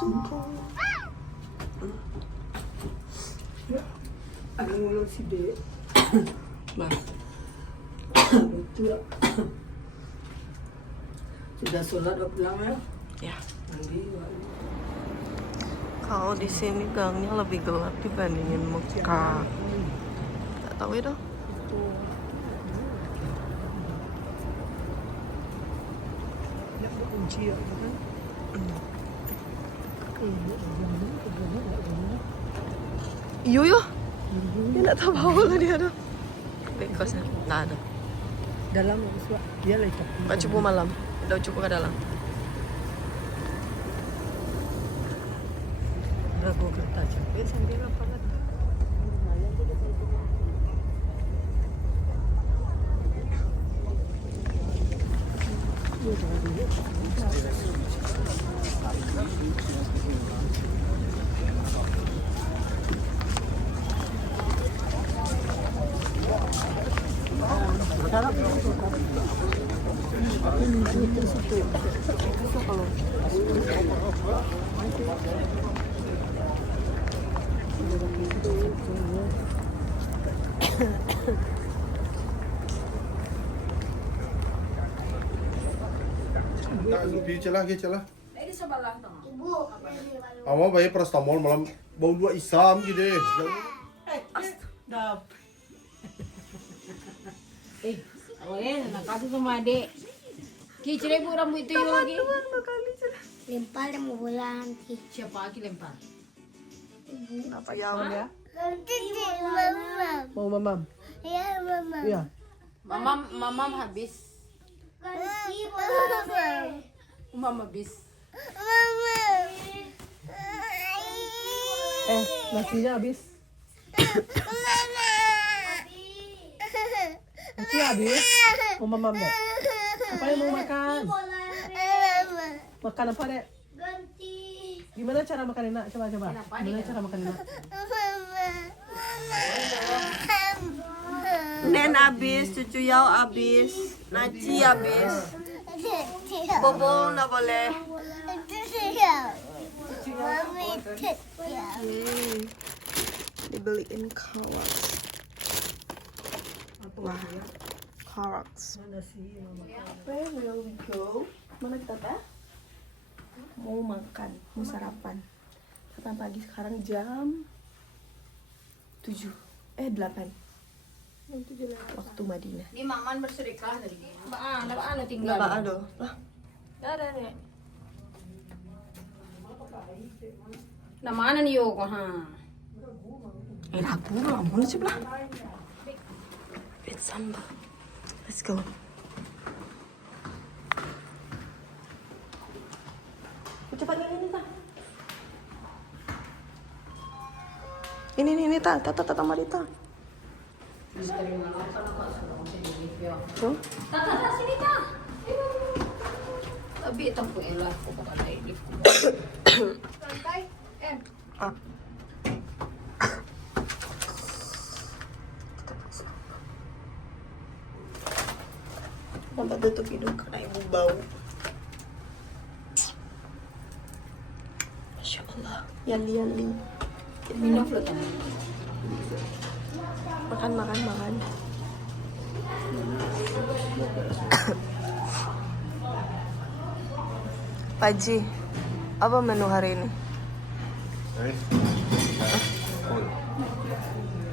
suku. Ada mulut si D. Bah. Betul. Sudah sholat udah pulang ya? Ya. Mandi. Kalau di sini gangnya lebih gelap dibandingin Mekah. Tak tahu ya dong. Nak berkunci ya kan? Iya ya. Dia nak tahu bau lah dia ada. Bekosnya. Nah ada. Dalam suat dia lagi tak. Pak cubu malam. Udah cubu ke dalam. Ragu kertas capek sambil apa lagi? Celah. Awak bayar paracetamol malam bau dua isam gitu deh. Nakasih sama adik. Kicire bu rambut itu lagi. Lempar mau bola nanti. Siapa lagi lempar? Apa jauh ya? Nanti mama. Mau mamam? Ya mama. Iya. Mamam habis. Nanti mama. Mamam habis. Mama. Nasinya habis. Mama. Nasi habis. Mau mamam deh. Apa yang mau makan? Mama. Makan apa dek? Ganti. Gimana cara makan enak? Coba. Gimana cara makan enak? Nen habis, cucu Yao habis, Naci habis. Bobo nggak boleh. Dibeliin Clorox. Wah, Clorox. Where will we go? Mana kita teh? Mau makan, mau sarapan. Sarapan pagi sekarang jam 7, 8. Waktu Madinah. Ini Maman bersedekah tadi. Mbak tinggal. Nggak ada lah. Nggak ada nih. Nah mana nih Yoko? Ragu lah, mau coba. It's sambal. Let's go. Cepat ini tak. Ini tak Marita. Tuh. Tata sini tak. Tapi tempo elah ko pa kanay lift ko. Ah. Nampak tutup hidung karena ibu bau. Masya Allah, yali. Minum lo kan. Makan. Pak Ji, apa menu hari ini?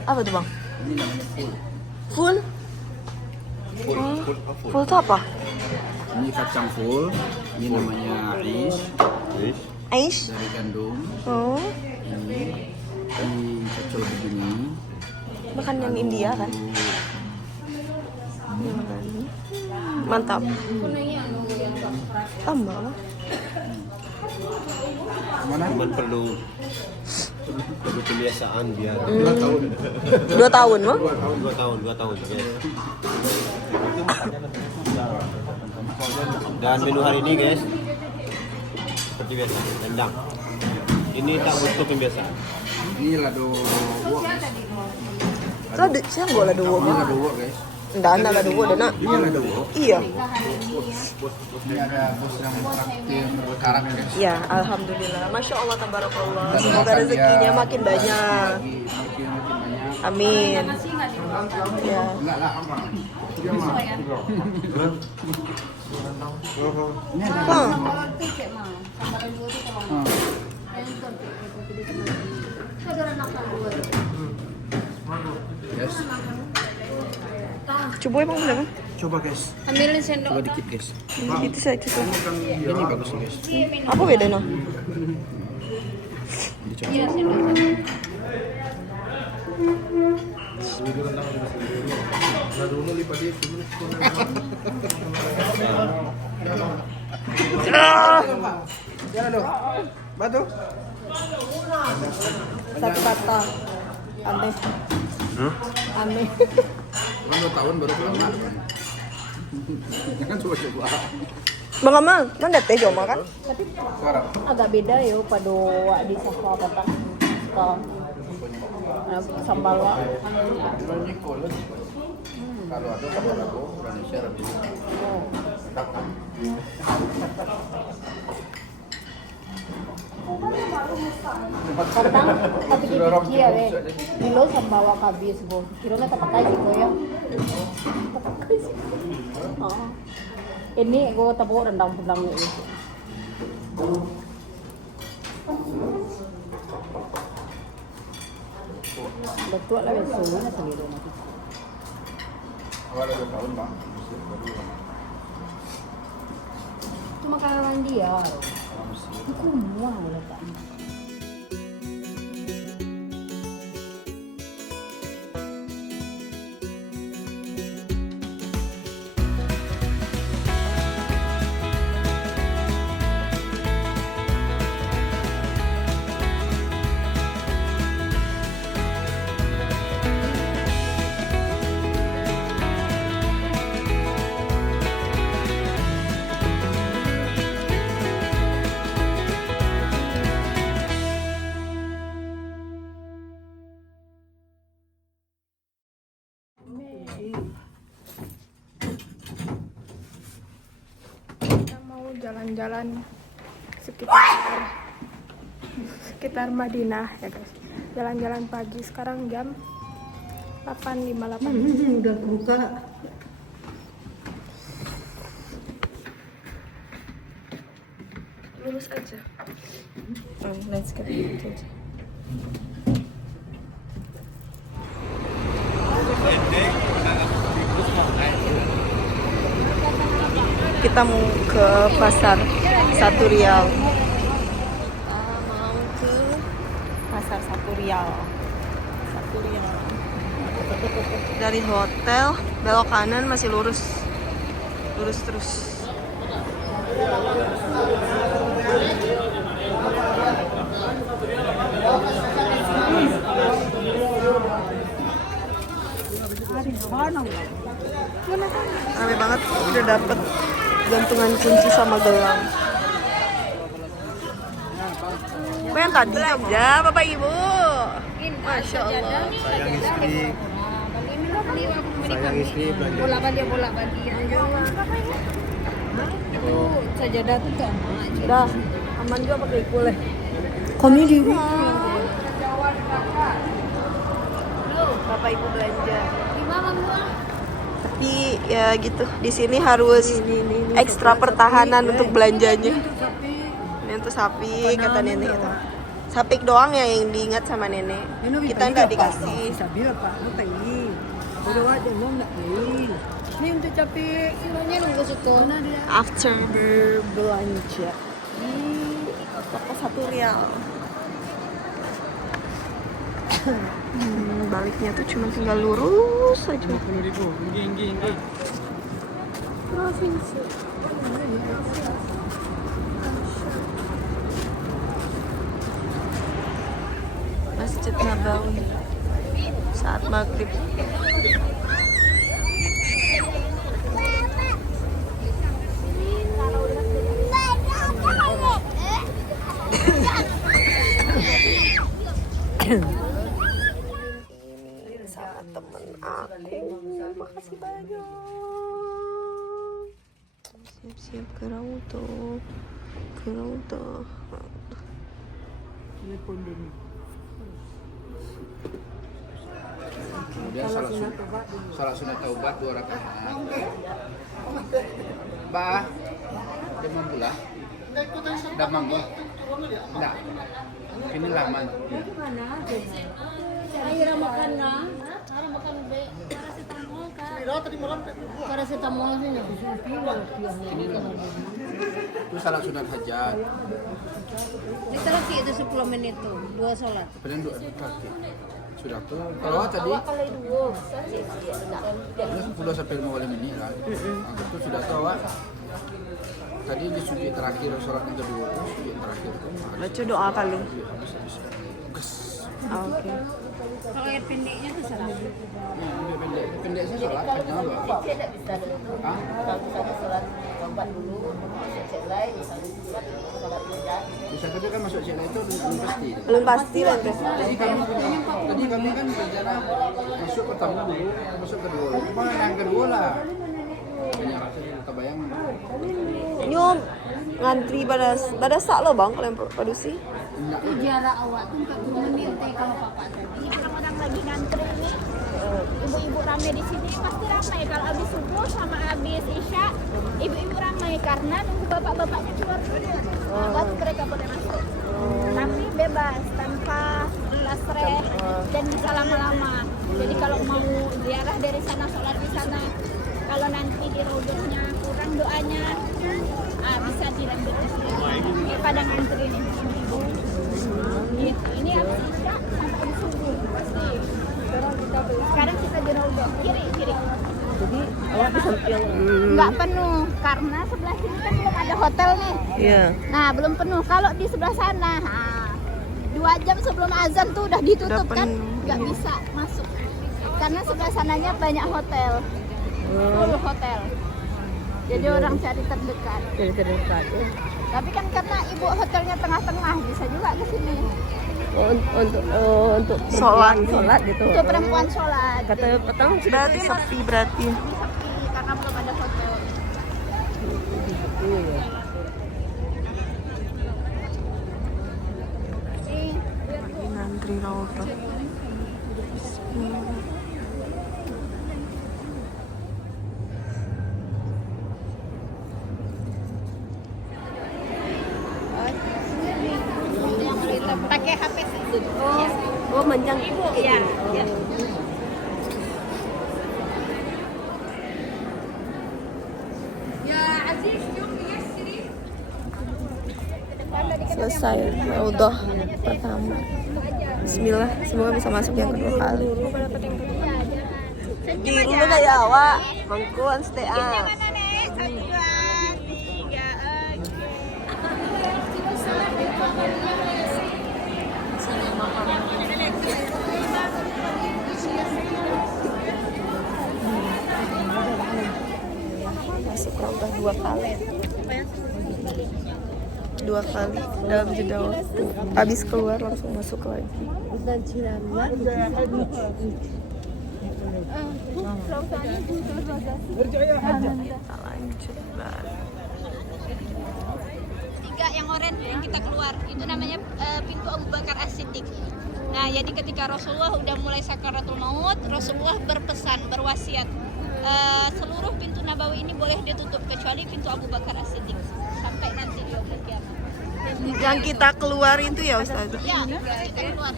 Apa tuh bang? Ini namanya full. Full? Full itu apa? Ini kacang full. Ini namanya Aish? dari gandum. Oh, Ini pecel begini. makan yang India kan? Mantap. Tambah lah. Cuman perlu kebiasaan biar 2 tahun mah? 2 tahun yes. Dan menu hari ini guys seperti biasa rendang. Ini tak butuh pembiasaan. Ini lado wok. Lado, siapa gua lado wok? Ini lado wok guys. Enggak, anak dua ada nak. Iya ada dua. Iya. Ini ada bos yang traktir karat guys. Ya, alhamdulillah. Masya Allah, tabarakallah. Semoga rezekinya makin banyak. Amin. Ya. Enggak lah. Dia mah. Ini ada. Wah. Yes. Coba emang boleh bang? Coba guys. Ambilin sendok. Coba dikit guys. Itu saja tuh. Ini bagus guys. Apa bedanya? Iya sendok. Nah dulu lipat dia dulu. Jangan dong. Batu. Satu kata. Aneh. Aneh. Mana tahun baru pulang. Jangan coba-coba. Bang Amal, kan ada teh Joma kan? Sekarang. Agak beda yo pada di Saka Batak. Sambal wa. Kalau ada sambal aku Indonesia lebih. Kadang tapi di kia we. Dilo sambal wa kabis bo. Kira na tapakai gitu ya. Oh. Ini gue tabu rendang-rendang ini. Betul lah besok na sendiri nanti. Awal 2 tahun bang. Cuma kawan dia. Itu muah letak. Kita mau jalan-jalan sekitar Madinah ya guys. Jalan-jalan pagi, sekarang jam 8.58. Udah buka. Lurus aja. Landscape gitu aja. Kita mau ke pasar 1 Rial. Kita mau ke pasar 1 Rial. 1 Rial. Dari hotel belok kanan masih lurus. Lurus terus. Rame banget, udah dapet gantungan kunci sama gelang. Apa yang tadi aja, Bapak Ibu? Masya Allah. Sayang istri. Sayang istri belanja. Bola bandi aja. Itu sajadah tuh tuh aja. Udah, aman juga pakai kuleh. Kami di Bapak Ibu belanja. Tapi ya gitu, di sini harus ekstra pertahanan untuk belanjanya. Ini untuk sapi, kata nenek itu. Sapi doang ya yang diingat sama nenek. Kita nggak dikasih. Ini untuk capek. Semuanya nunggu situ. After berbelanja di toko 1 Rial. Baliknya tuh cuma tinggal lurus aja. Provinsi. Masjid Nabawi saat maghrib. Ini sama temen aku. Makasih banyak. siap ke Rauto. Kemudian salat sunat taubat 2 rakaat. Bah, demam pula. Damam bu. Enggak. Ini laman. Ayo makan na. Ara makan be. Paracetamol sih. Itu salat sunat hajat. Itu lagi itu 10 menit tuh, 2 sholat. Kemudian 2 rakaat. Sudah tuh. Kalau tadi terus 10 sampai 15 menit lah. Itu sudah tahu awak. Tadi di sujud terakhir sholat yang kedua tuh sujud terakhir tuh. Baca doa kali. Ges. Oke. Kalau yang pendeknya tuh salah. Pendek saya sholat panjang loh. Hah? Bisa kedua kan masuk cek itu belum pasti. Belum pasti lah tuh. Tadi kami kan rencana masuk pertama dulu, masuk kedua. Cuma yang kedua lah. Banyak rasa bayang. Nyum ngantri pada sak lo bang kalau yang produksi. Enggak. Itu jarak awak tuh 40 menit kalau papa tadi. Orang-orang lagi ngantri nih, ibu-ibu ramai di sini pasti ramai kalau habis subuh sama habis isya, ibu-ibu ramai karena nunggu bapak-bapaknya keluar dulu, baru mereka boleh masuk. Tapi bebas tanpa lasreh dan bisa lama-lama. Jadi kalau mau ziarah dari sana, sholat di sana, kalau nanti di rodohnya kurang doanya, bisa dilanjut di sini. Pada ngantri nih. Gitu. Ini habis isya sampai habis subuh pasti. Sekarang kita di rodoh kiri. Jadi awak bisa yang Nggak penuh karena sebelah sini kan belum ada hotel nih. Iya. Nah belum penuh. Kalau di sebelah sana, 2 jam sebelum azan tuh udah ditutup Udah kan, penuh. nggak bisa masuk. Karena sebelah sananya banyak hotel, full hotel. Jadi orang cari terdekat. Jadi terdekat. Tapi kan karena ibu hotelnya tengah-tengah, bisa juga ke sini. Untuk sholat gitu. Untuk perempuan sholat. Kata petang berarti sepi berarti. Ini sepi karena belum ada hotel. Ngantri Rauto. Pakai HP sih. Oh manjang. Ibu ya. Selesai Raudah pertama. Bismillah, semoga bisa masuk yang kedua kali. Di dulu kayak awak, mangkuan stay Mana nih? 1, 2, 3, Masuk Raudah 2 kali. 2 kali dalam jeda waktu. Habis keluar langsung masuk lagi. Kita lanjut balik. 3 yang oranye yang kita keluar itu namanya pintu Abu Bakar As-Siddiq. Nah, jadi ketika Rasulullah udah mulai sakaratul maut, Rasulullah berpesan, berwasiat, seluruh pintu Nabawi ini boleh ditutup kecuali pintu Abu Bakar As-Siddiq sampai nanti di yaumul qiyamah. Yang kita keluarin tuh ya Ustaz? Ya, kita keluar.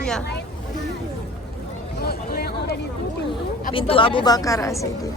Iya. Pintu Abu Bakar As-Siddiq.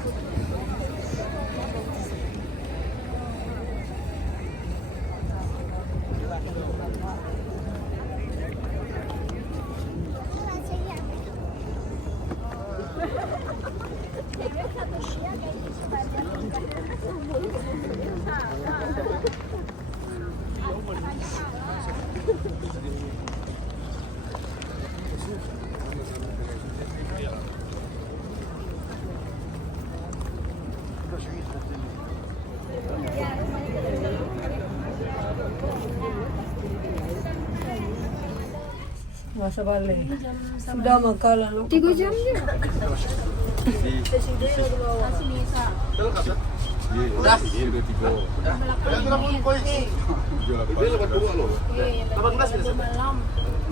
Masa balik. Sudah maka lalu 3 jam ya. Udah.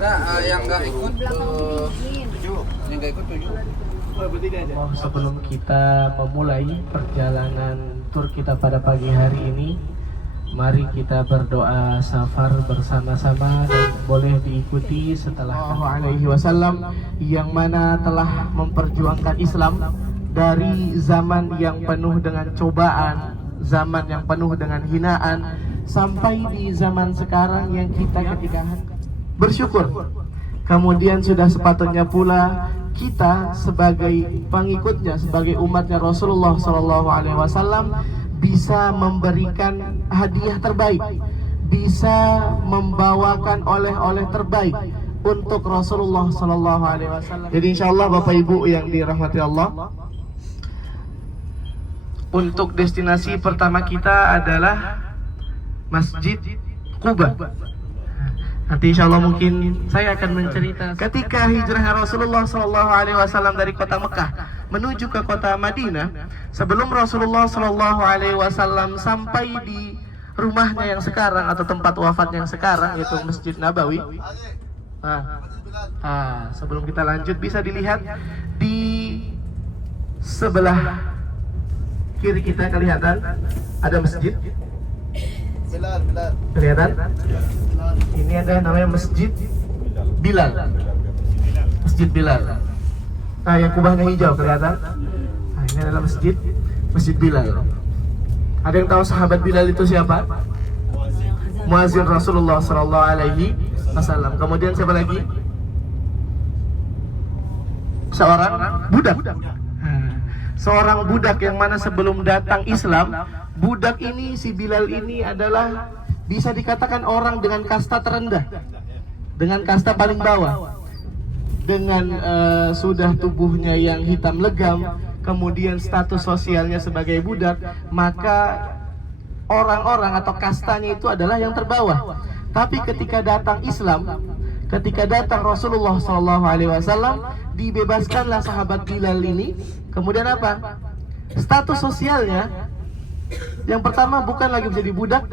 Nah, yang nggak ikut 7. Yang nggak ikut 7. Sebelum kita memulai perjalanan tur kita pada pagi hari ini, mari kita berdoa safar bersama-sama dan boleh diikuti setelah alaihi wasallam yang mana telah memperjuangkan Islam dari zaman yang penuh dengan cobaan, zaman yang penuh dengan hinaan, sampai di zaman sekarang yang kita ketika bersyukur. Kemudian sudah sepatutnya pula kita sebagai pengikutnya, sebagai umatnya Rasulullah SAW bisa memberikan hadiah terbaik, bisa membawakan oleh-oleh terbaik untuk Rasulullah SAW. Jadi insya Allah Bapak Ibu yang dirahmati Allah, untuk destinasi pertama kita adalah Masjid Quba. Nanti insya Allah mungkin saya akan mencerita ketika hijrah Rasulullah SAW dari kota Mekah menuju ke kota Madinah. Sebelum Rasulullah SAW sampai di rumahnya yang sekarang atau tempat wafat yang sekarang, yaitu Masjid Nabawi. Sebelum kita lanjut, bisa dilihat di sebelah kiri kita kelihatan ada masjid. Kelihatan? Ini ada namanya Masjid Bilal. Masjid Bilal. Nah, yang kubahnya hijau kelihatan? Nah, ini adalah Masjid Bilal. Ada yang tahu sahabat Bilal itu siapa? Muazzin Rasulullah SAW. Kemudian siapa lagi? Seorang budak. Seorang budak yang mana sebelum datang Islam, budak ini, si Bilal ini adalah bisa dikatakan orang dengan kasta terendah, dengan kasta paling bawah, dengan sudah tubuhnya yang hitam legam, kemudian status sosialnya sebagai budak, maka orang-orang atau kastanya itu adalah yang terbawah. Tapi ketika datang Islam, ketika datang Rasulullah SAW, dibebaskanlah sahabat Bilal ini. Kemudian apa? Status sosialnya yang pertama bukan lagi menjadi budak.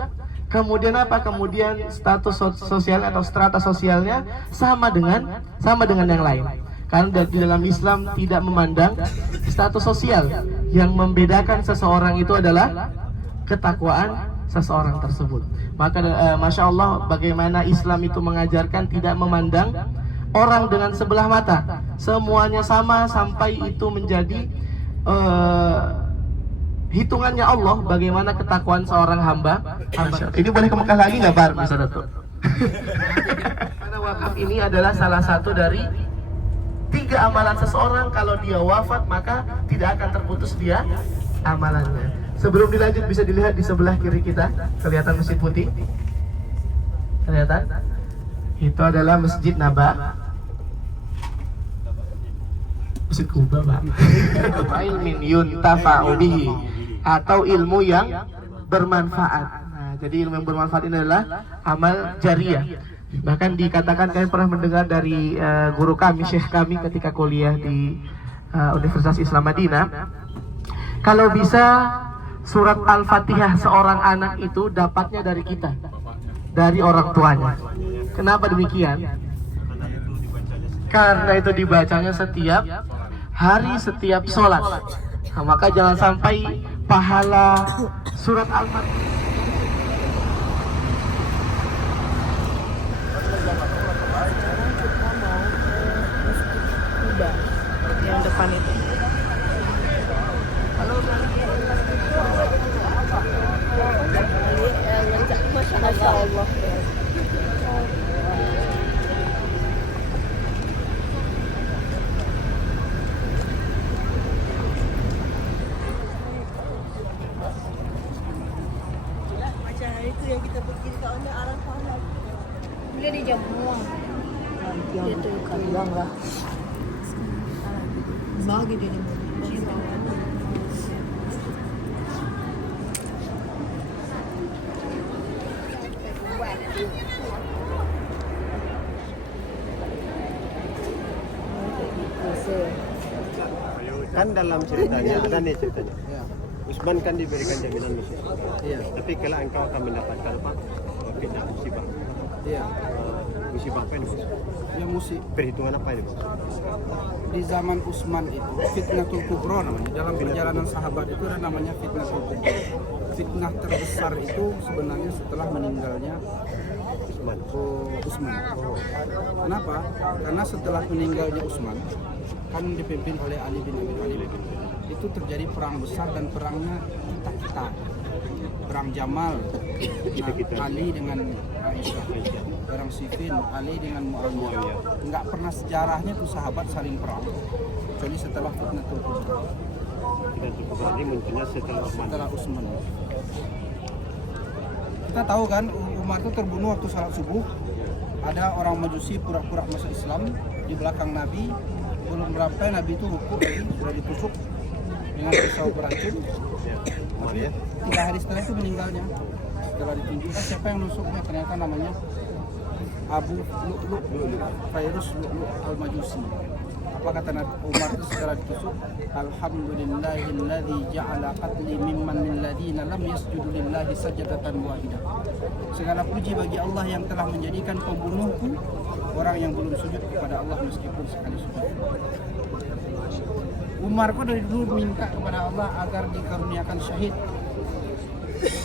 Kemudian apa? Kemudian status sosial atau strata sosialnya sama dengan yang lain. Karena di dalam Islam tidak memandang status sosial. Yang membedakan seseorang itu adalah ketakwaan seseorang tersebut. Maka Masya Allah, bagaimana Islam itu mengajarkan tidak memandang orang dengan sebelah mata, semuanya sama sampai itu menjadi hitungannya Allah. Bagaimana ketakwaan seorang hamba. Ini boleh ke Mekah lagi nggak, Bar? Bisa Datuk. Karena wakaf ini adalah salah satu dari 3 amalan seseorang. Kalau dia wafat maka tidak akan terputus dia amalannya. Sebelum dilanjut, bisa dilihat di sebelah kiri kita kelihatan masjid putih. Kelihatan? Itu adalah Masjid Masjid Quba, Pak. Ilmin yuntafa'u bihi, atau ilmu yang bermanfaat. Nah, jadi ilmu yang bermanfaat ini adalah amal jariyah. Bahkan dikatakan, kalian pernah mendengar dari guru kami, syekh kami ketika kuliah di Universitas Islam Madinah, kalau bisa surat Al-Fatihah seorang anak itu dapatnya dari kita, dari orang tuanya. Kenapa demikian? Karena itu dibacanya setiap hari, setiap sholat. Nah, maka jangan sampai pahala surat Al-Fatihah. Yang depan itu. Masya Allah. Dia di Jamuang. Itu kadang lah. Bagi dia di Kan dalam ceritanya ada nih ceritanya. Ya. Usman kan diberikan jaminan musibah. Iya. Tapi kalau engkau akan mendapatkan apa? Fitnah musibah. Iya. Musibah apa ini bos? Yang musik Perhitungan apa ini bos? di zaman Utsman itu fitnatul kubro namanya. Dalam perjalanan sahabat itu ada namanya fitnatul kubro. Fitnah terbesar itu sebenarnya setelah meninggalnya Usman. Utsman. Kenapa? Karena setelah meninggalnya Utsman kan dipimpin oleh Ali bin Abi Thalib. Itu terjadi perang besar dan perangnya kita. Perang Jamal. Nah, Ali dengan Aisyah. Perang Siffin, Ali dengan Muawiyah. Enggak pernah sejarahnya tuh sahabat saling perang. Kecuali setelah Fitnatul Kubra. Fitnatul Kubra ini munculnya setelah Usman. Setelah Utsman. Kita tahu kan Umar itu terbunuh waktu salat subuh. Ada orang Majusi pura-pura masuk Islam di belakang Nabi. Belum berapa Nabi itu rukuk lagi, sudah ditusuk dengan pisau beracun. Umar ya. 3 hari setelah itu meninggalnya. Setelah ditunjukkan siapa yang nusuknya, ternyata namanya Abu Lu'lu' Fairuz Lu'lu' al-Majusi. Apa kata Nabi Umar itu setelah ditusuk? Alhamdulillahilladzi ja'ala qatli mimman min ladina lam yasjudu lillahi sajadatan wahidah. Segala puji bagi Allah yang telah menjadikan pembunuhku orang yang belum sujud kepada Allah meskipun sekali sujud. Umar pun dari dulu minta kepada Allah agar dikaruniakan syahid.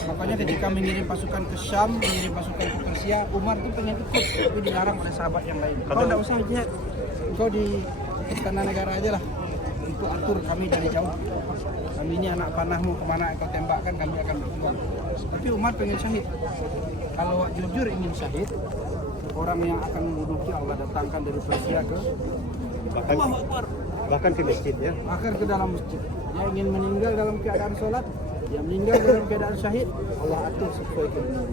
Makanya ketika mengirim pasukan ke Syam, mengirim pasukan ke Persia, Umar itu pengen ikut, tapi dilarang oleh sahabat yang lain. Kau tidak usah jihad, kau di istana negara aja lah. Itu atur kami dari jauh. Kami ini anak panahmu, kemana kau tembakkan kami akan berjuang. Tapi Umar pengen syahid. Kalau jujur ingin syahid, orang yang akan membunuhnya Allah datangkan dari Persia ke bahkan ke masjid ya. akhir ke dalam masjid. Dia ingin meninggal dalam keadaan sholat, dia meninggal dalam keadaan syahid, Allah atur sesuai kebenaran.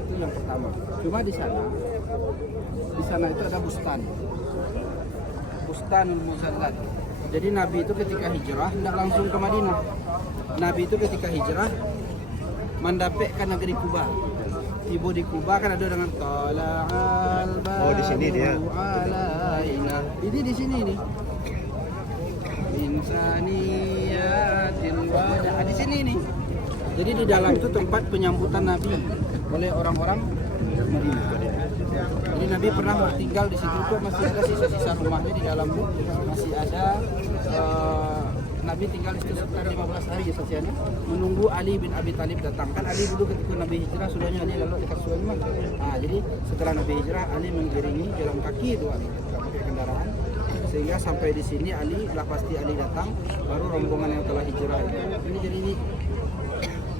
Itu yang pertama. Cuma di sana itu ada Bustanul Muzallad. Jadi Nabi itu ketika hijrah tidak langsung ke Madinah. Nabi itu ketika hijrah mendapatkan negeri Kuba. Tiba di Kuba kan ada dengan tala'al badru. Oh, di sini dia. Alaina. Ini di sini nih. Insaniyatil wada. Di sini nih. Jadi di dalam itu tempat penyambutan Nabi oleh orang-orang Madinah. Jadi Nabi pernah tinggal di situ kok, masih ada sisa-sisa rumahnya di dalam itu. Masih ada Nabi tinggal di situ sekitar 15 hari ya saksiannya, menunggu Ali bin Abi Thalib datang. Kan Ali dulu ketika Nabi hijrah sudahnya Ali lalu dekat Sulaiman. Nah, jadi setelah Nabi hijrah Ali mengiringi jalan kaki itu Ali, tidak pakai kendaraan. Sehingga sampai di sini Ali, lah pasti Ali datang, baru rombongan yang telah hijrah itu. Ini jadi ini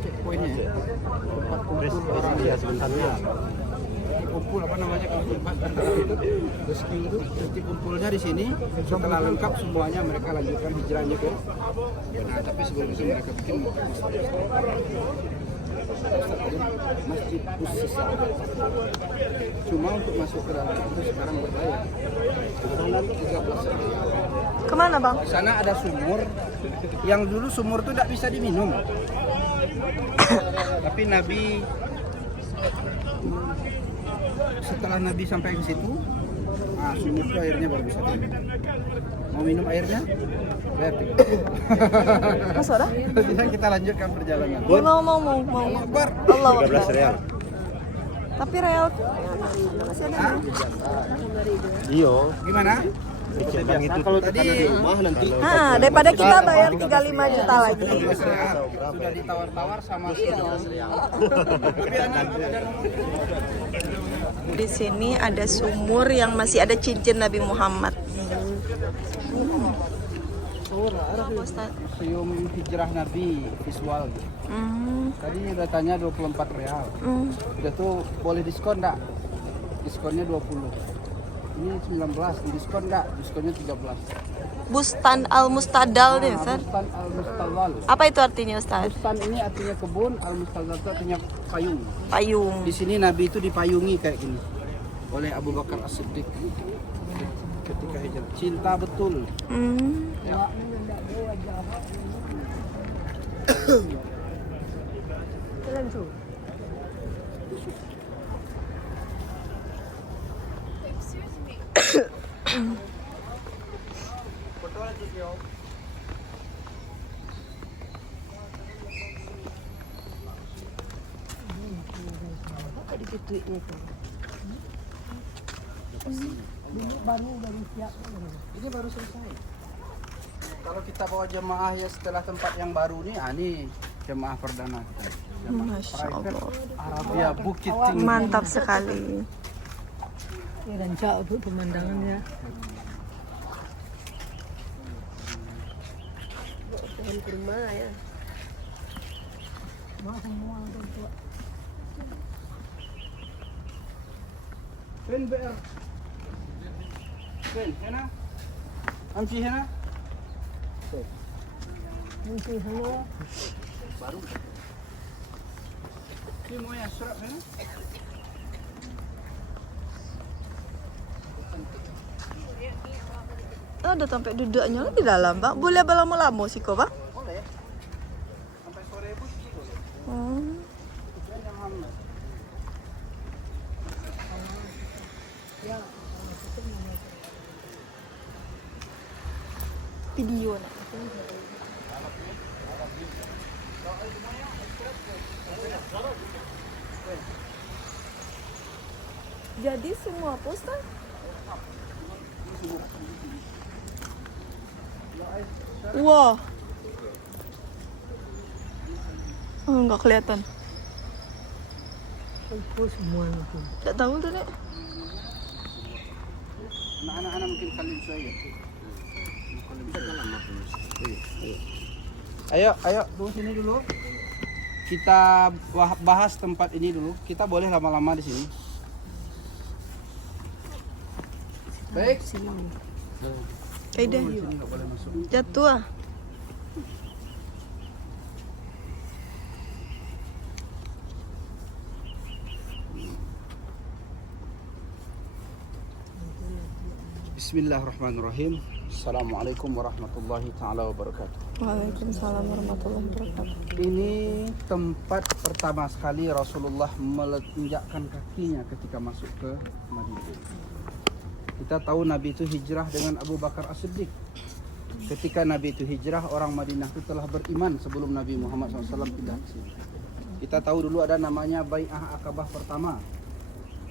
checkpointnya, tempat kumpul orang Ya sebenarnya. kumpul apa namanya kalau tempat antara itu rescue itu titik kumpulnya di sini. Setelah lengkap semuanya mereka lanjutkan hijrahnya ke tapi sebelum itu mereka bikin Masjid Ussisa. Cuma untuk masuk ke dalam itu sekarang berbayar 13 rupiah. Kemana bang? Di sana ada sumur yang dulu sumur itu tidak bisa diminum. Tapi Nabi setelah Nabi sampai ke situ, sumur itu airnya baru bisa diminum. Mau minum airnya? Bayar tiket. Masuk dah? Tidak, kita lanjutkan perjalanan. Mau. Akbar. Allah 13 real. Tapi real masih ada. Hah? Iyo. Gimana? Bang itu kalau Tadi di rumah nanti. Daripada kita bayar 35 juta lagi. Sudah ditawar-tawar sama Tapi anak Di sini ada sumur yang masih ada cincin Nabi Muhammad. Museum Hijrah Nabi visual. Tadi udah tanya 24 real. Udah tuh boleh diskon enggak? Diskonnya 20. Ini 19, diskon enggak? Diskonnya 13. Bustan Al-Mustadal nih, Ustaz. Bustan Al-Mustadal. Apa itu artinya, Ustaz? Bustan ini artinya kebun, Al-Mustadal itu artinya payung. Payung. Di sini Nabi itu dipayungi kayak gini oleh Abu Bakar As-Siddiq ketika hijrah. Cinta betul. Ini baru selesai. Kalau kita bawa jemaah ya setelah tempat yang baru nih, ini jemaah perdana kita. Masya Allah. Arabia Bukit Tinggi. Mantap sekali. Dan jauh tuh pemandangannya. Pohon kurma ya. فين بئر؟ فين؟ هنا؟ أمشي هنا؟ في مويه أشرب هنا؟ Ada sampai duduknya di dalam, Pak. Boleh lama-lama sih kok, Pak? Boleh. Sampai sore pun boleh. Dan yang hamil. Video nak. Jadi semua poster? Wah. Oh, enggak kelihatan. Tak tahu tuh, Nek. Anak-anak mungkin kali saya. Ayo, tunggu sini dulu. Kita bahas tempat ini dulu. Kita boleh lama-lama di sini. Baik. Kayak deh. Sini nggak boleh masuk. Jatuh ah. Bismillahirrahmanirrahim. Assalamualaikum warahmatullahi taala wabarakatuh. Waalaikumsalam warahmatullahi wabarakatuh. Ini tempat pertama sekali Rasulullah menginjakkan kakinya ketika masuk ke Madinah. Kita tahu Nabi itu hijrah dengan Abu Bakar As-Siddiq. Ketika Nabi itu hijrah, orang Madinah itu telah beriman sebelum Nabi Muhammad SAW pindah ke sini. Kita tahu dulu ada namanya Bai'ah Aqabah pertama,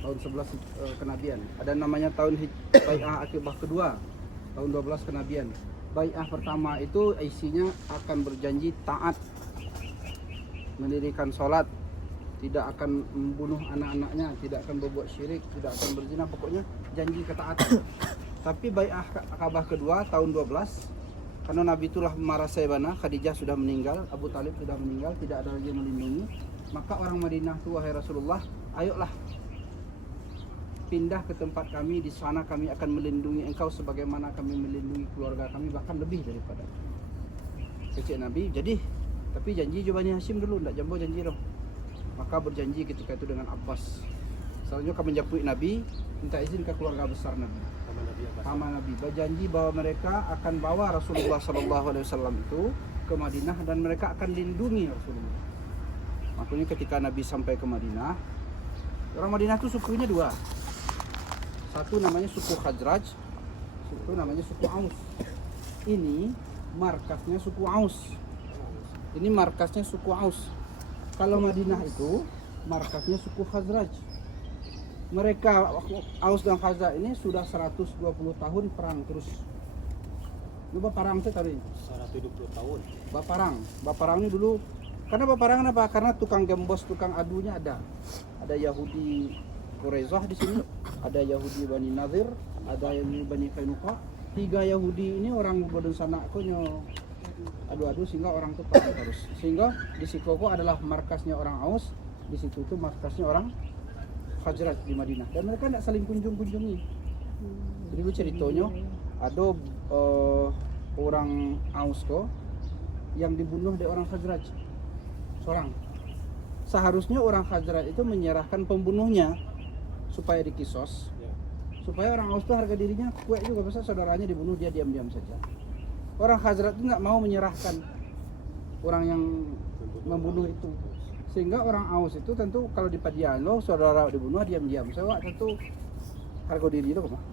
tahun 11 kenabian. Ada namanya Bai'ah Aqabah kedua, tahun 12 kenabian. Bai'ah pertama itu isinya akan berjanji taat, mendirikan sholat, tidak akan membunuh anak-anaknya, tidak akan berbuat syirik, tidak akan berzina, pokoknya janji ketaatan. Tapi Bai'ah Aqabah kedua tahun 12, karena Nabi itulah marah Saibana, Khadijah sudah meninggal, Abu Talib sudah meninggal, tidak ada lagi yang melindungi. Maka orang Madinah itu, wahai Rasulullah, ayolah pindah ke tempat kami, di sana kami akan melindungi engkau sebagaimana kami melindungi keluarga kami, bahkan lebih daripada. Kecil Nabi, jadi tapi janji juga Bani Hashim dulu, tidak jambo janji dong. Maka berjanji ketika itu dengan Abbas. Selanjutnya kami menjapui Nabi, minta izin ke keluarga besar Nabi. Sama Nabi berjanji bahwa mereka akan bawa Rasulullah SAW itu ke Madinah dan mereka akan lindungi Rasulullah. Makanya ketika Nabi sampai ke Madinah, orang Madinah itu sukunya dua. Satu namanya suku Khazraj, satu namanya suku Aus. Ini markasnya suku Aus. Ini markasnya suku Aus. Kalau Madinah itu markasnya suku Khazraj. Mereka Aus dan Khazraj ini sudah 120 tahun perang terus. Lu Baparang itu tadi 120 tahun. Baparang ini dulu, karena Baparang apa? Karena tukang gembos, tukang adunya ada. Ada Yahudi Quraizah di sini, ada Yahudi Bani Nadir, ada yang Bani Qainuqa. 3 Yahudi ini orang bodon sana konyo adu-adu sehingga orang itu perang terus. Sehingga di Sikoko adalah markasnya orang Aus, di situ itu markasnya orang Khazraj di Madinah. Dan mereka tidak saling kunjung-kunjungi. Jadi lu ceritanya ada orang Aus ko yang dibunuh oleh orang Khazraj seorang. Seharusnya orang Khazraj itu menyerahkan pembunuhnya supaya dikisos, supaya orang Aus itu harga dirinya kuat juga, besar saudaranya dibunuh dia diam-diam saja. Orang Khazraj itu nggak mau menyerahkan orang yang membunuh itu, sehingga orang Aus itu tentu kalau di Padiano saudara dibunuh diam-diam, saya tentu harga diri itu kemana?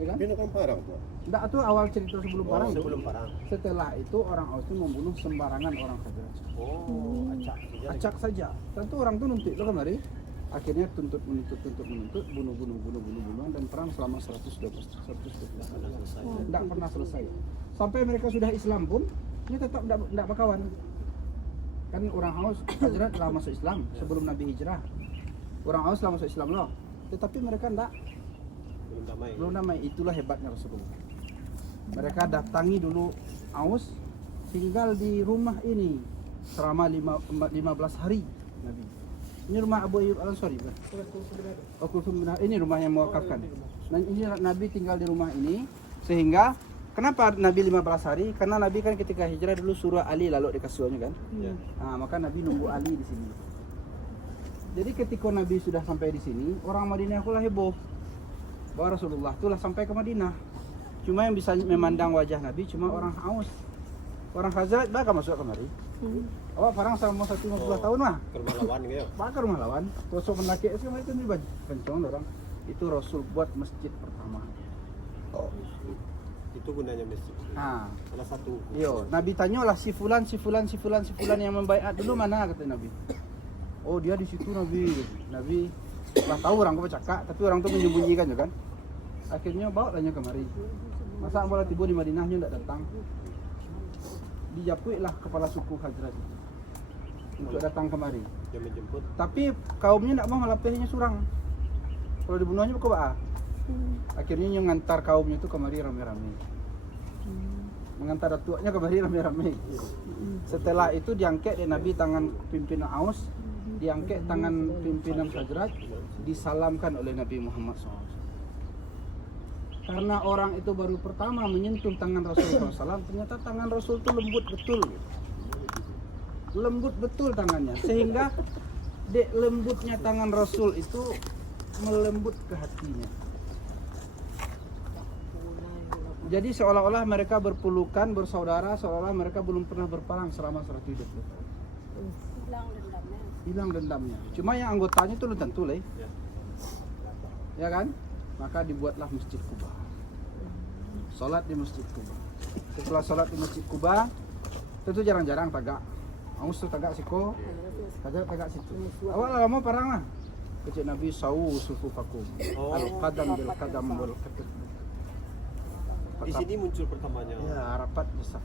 Ya kan? Ini kan parang tuh. Nggak, itu awal cerita sebelum parang. Sebelum parang. Setelah itu orang Aus itu membunuh sembarangan orang Khazraj. Oh, acak saja. Acak saja. Tentu orang itu nuntut lo kemari. Akhirnya tuntut menuntut, bunuh, dan perang selama 112 tahun. Tidak pernah selesai. Sampai mereka sudah Islam pun, ini tetap tidak berkawan. Kan orang Aus, Khazraj telah masuk Islam sebelum Nabi hijrah. Orang Aus telah masuk Islam loh. Tetapi mereka belum damai. Itulah hebatnya Rasulullah. Mereka datangi dulu Aus, tinggal di rumah ini selama 15 hari Nabi. Ini rumah Abu Ayyub Al-Ansari, kan? Oh, Kulthum bin ini rumah yang mewakafkan. Dan ini Nabi tinggal di rumah ini sehingga kenapa Nabi 15 hari? Karena Nabi kan ketika hijrah dulu suruh Ali lalu di kasurnya kan. Nah, maka Nabi nunggu Ali di sini. Jadi ketika Nabi sudah sampai di sini, orang Madinah pula heboh bahwa Rasulullah itulah sampai ke Madinah. Cuma yang bisa memandang wajah Nabi cuma orang Aus. Orang Khazraj bakal masuk kemari. Oh, perang selama 150 tahun mah. Ke rumah lawan gitu. Bakar rumah lawan. Terus pendaki itu nih bencong orang. Itu Rasul buat masjid pertama. Itu gunanya masjid. Nah, Salah satu. iyo, Nabi tanyalah si fulan yang membaiat dulu mana kata Nabi. Oh, dia di situ Nabi. Nabi lah tahu orang kau cakap, tapi orang tu menyembunyikan juga kan. Akhirnya bawa tanya kemari. Masa bola tiba di Madinahnya tidak datang. Dijapuilah kepala suku Khazraj untuk datang kemari. Dia menjemput. Tapi kaumnya tidak mau ngelapihinya surang. Kalau dibunuhnya berkoba. Akhirnya yang ngantar kaumnya itu kemari rame-rame. Mengantar datuknya kemari rame-rame. Setelah itu diangkat di Nabi tangan pimpinan Aus, diangkat tangan pimpinan Khazraj, disalamkan oleh Nabi Muhammad SAW. Karena orang itu baru pertama menyentuh tangan Rasulullah SAW, ternyata tangan Rasul itu lembut betul. Lembut betul tangannya, sehingga lembutnya tangan Rasul itu melembut ke hatinya. Jadi seolah-olah mereka berpelukan, bersaudara, seolah-olah mereka belum pernah berperang selama 100 hidup. Hilang dendamnya. Cuma yang anggotanya itu belum tentu lah. Ya kan? Maka dibuatlah Masjid Quba. Salat di Masjid Quba. Setelah salat di Masjid Quba, tentu jarang-jarang tagak. Aus tu tagak siko, tagak situ. Awal lama perang lah. Kecik Nabi sawu sufufakum. Al-qadam bil qadam wal qadam. Di sini muncul pertamanya. Ya, rapat besar.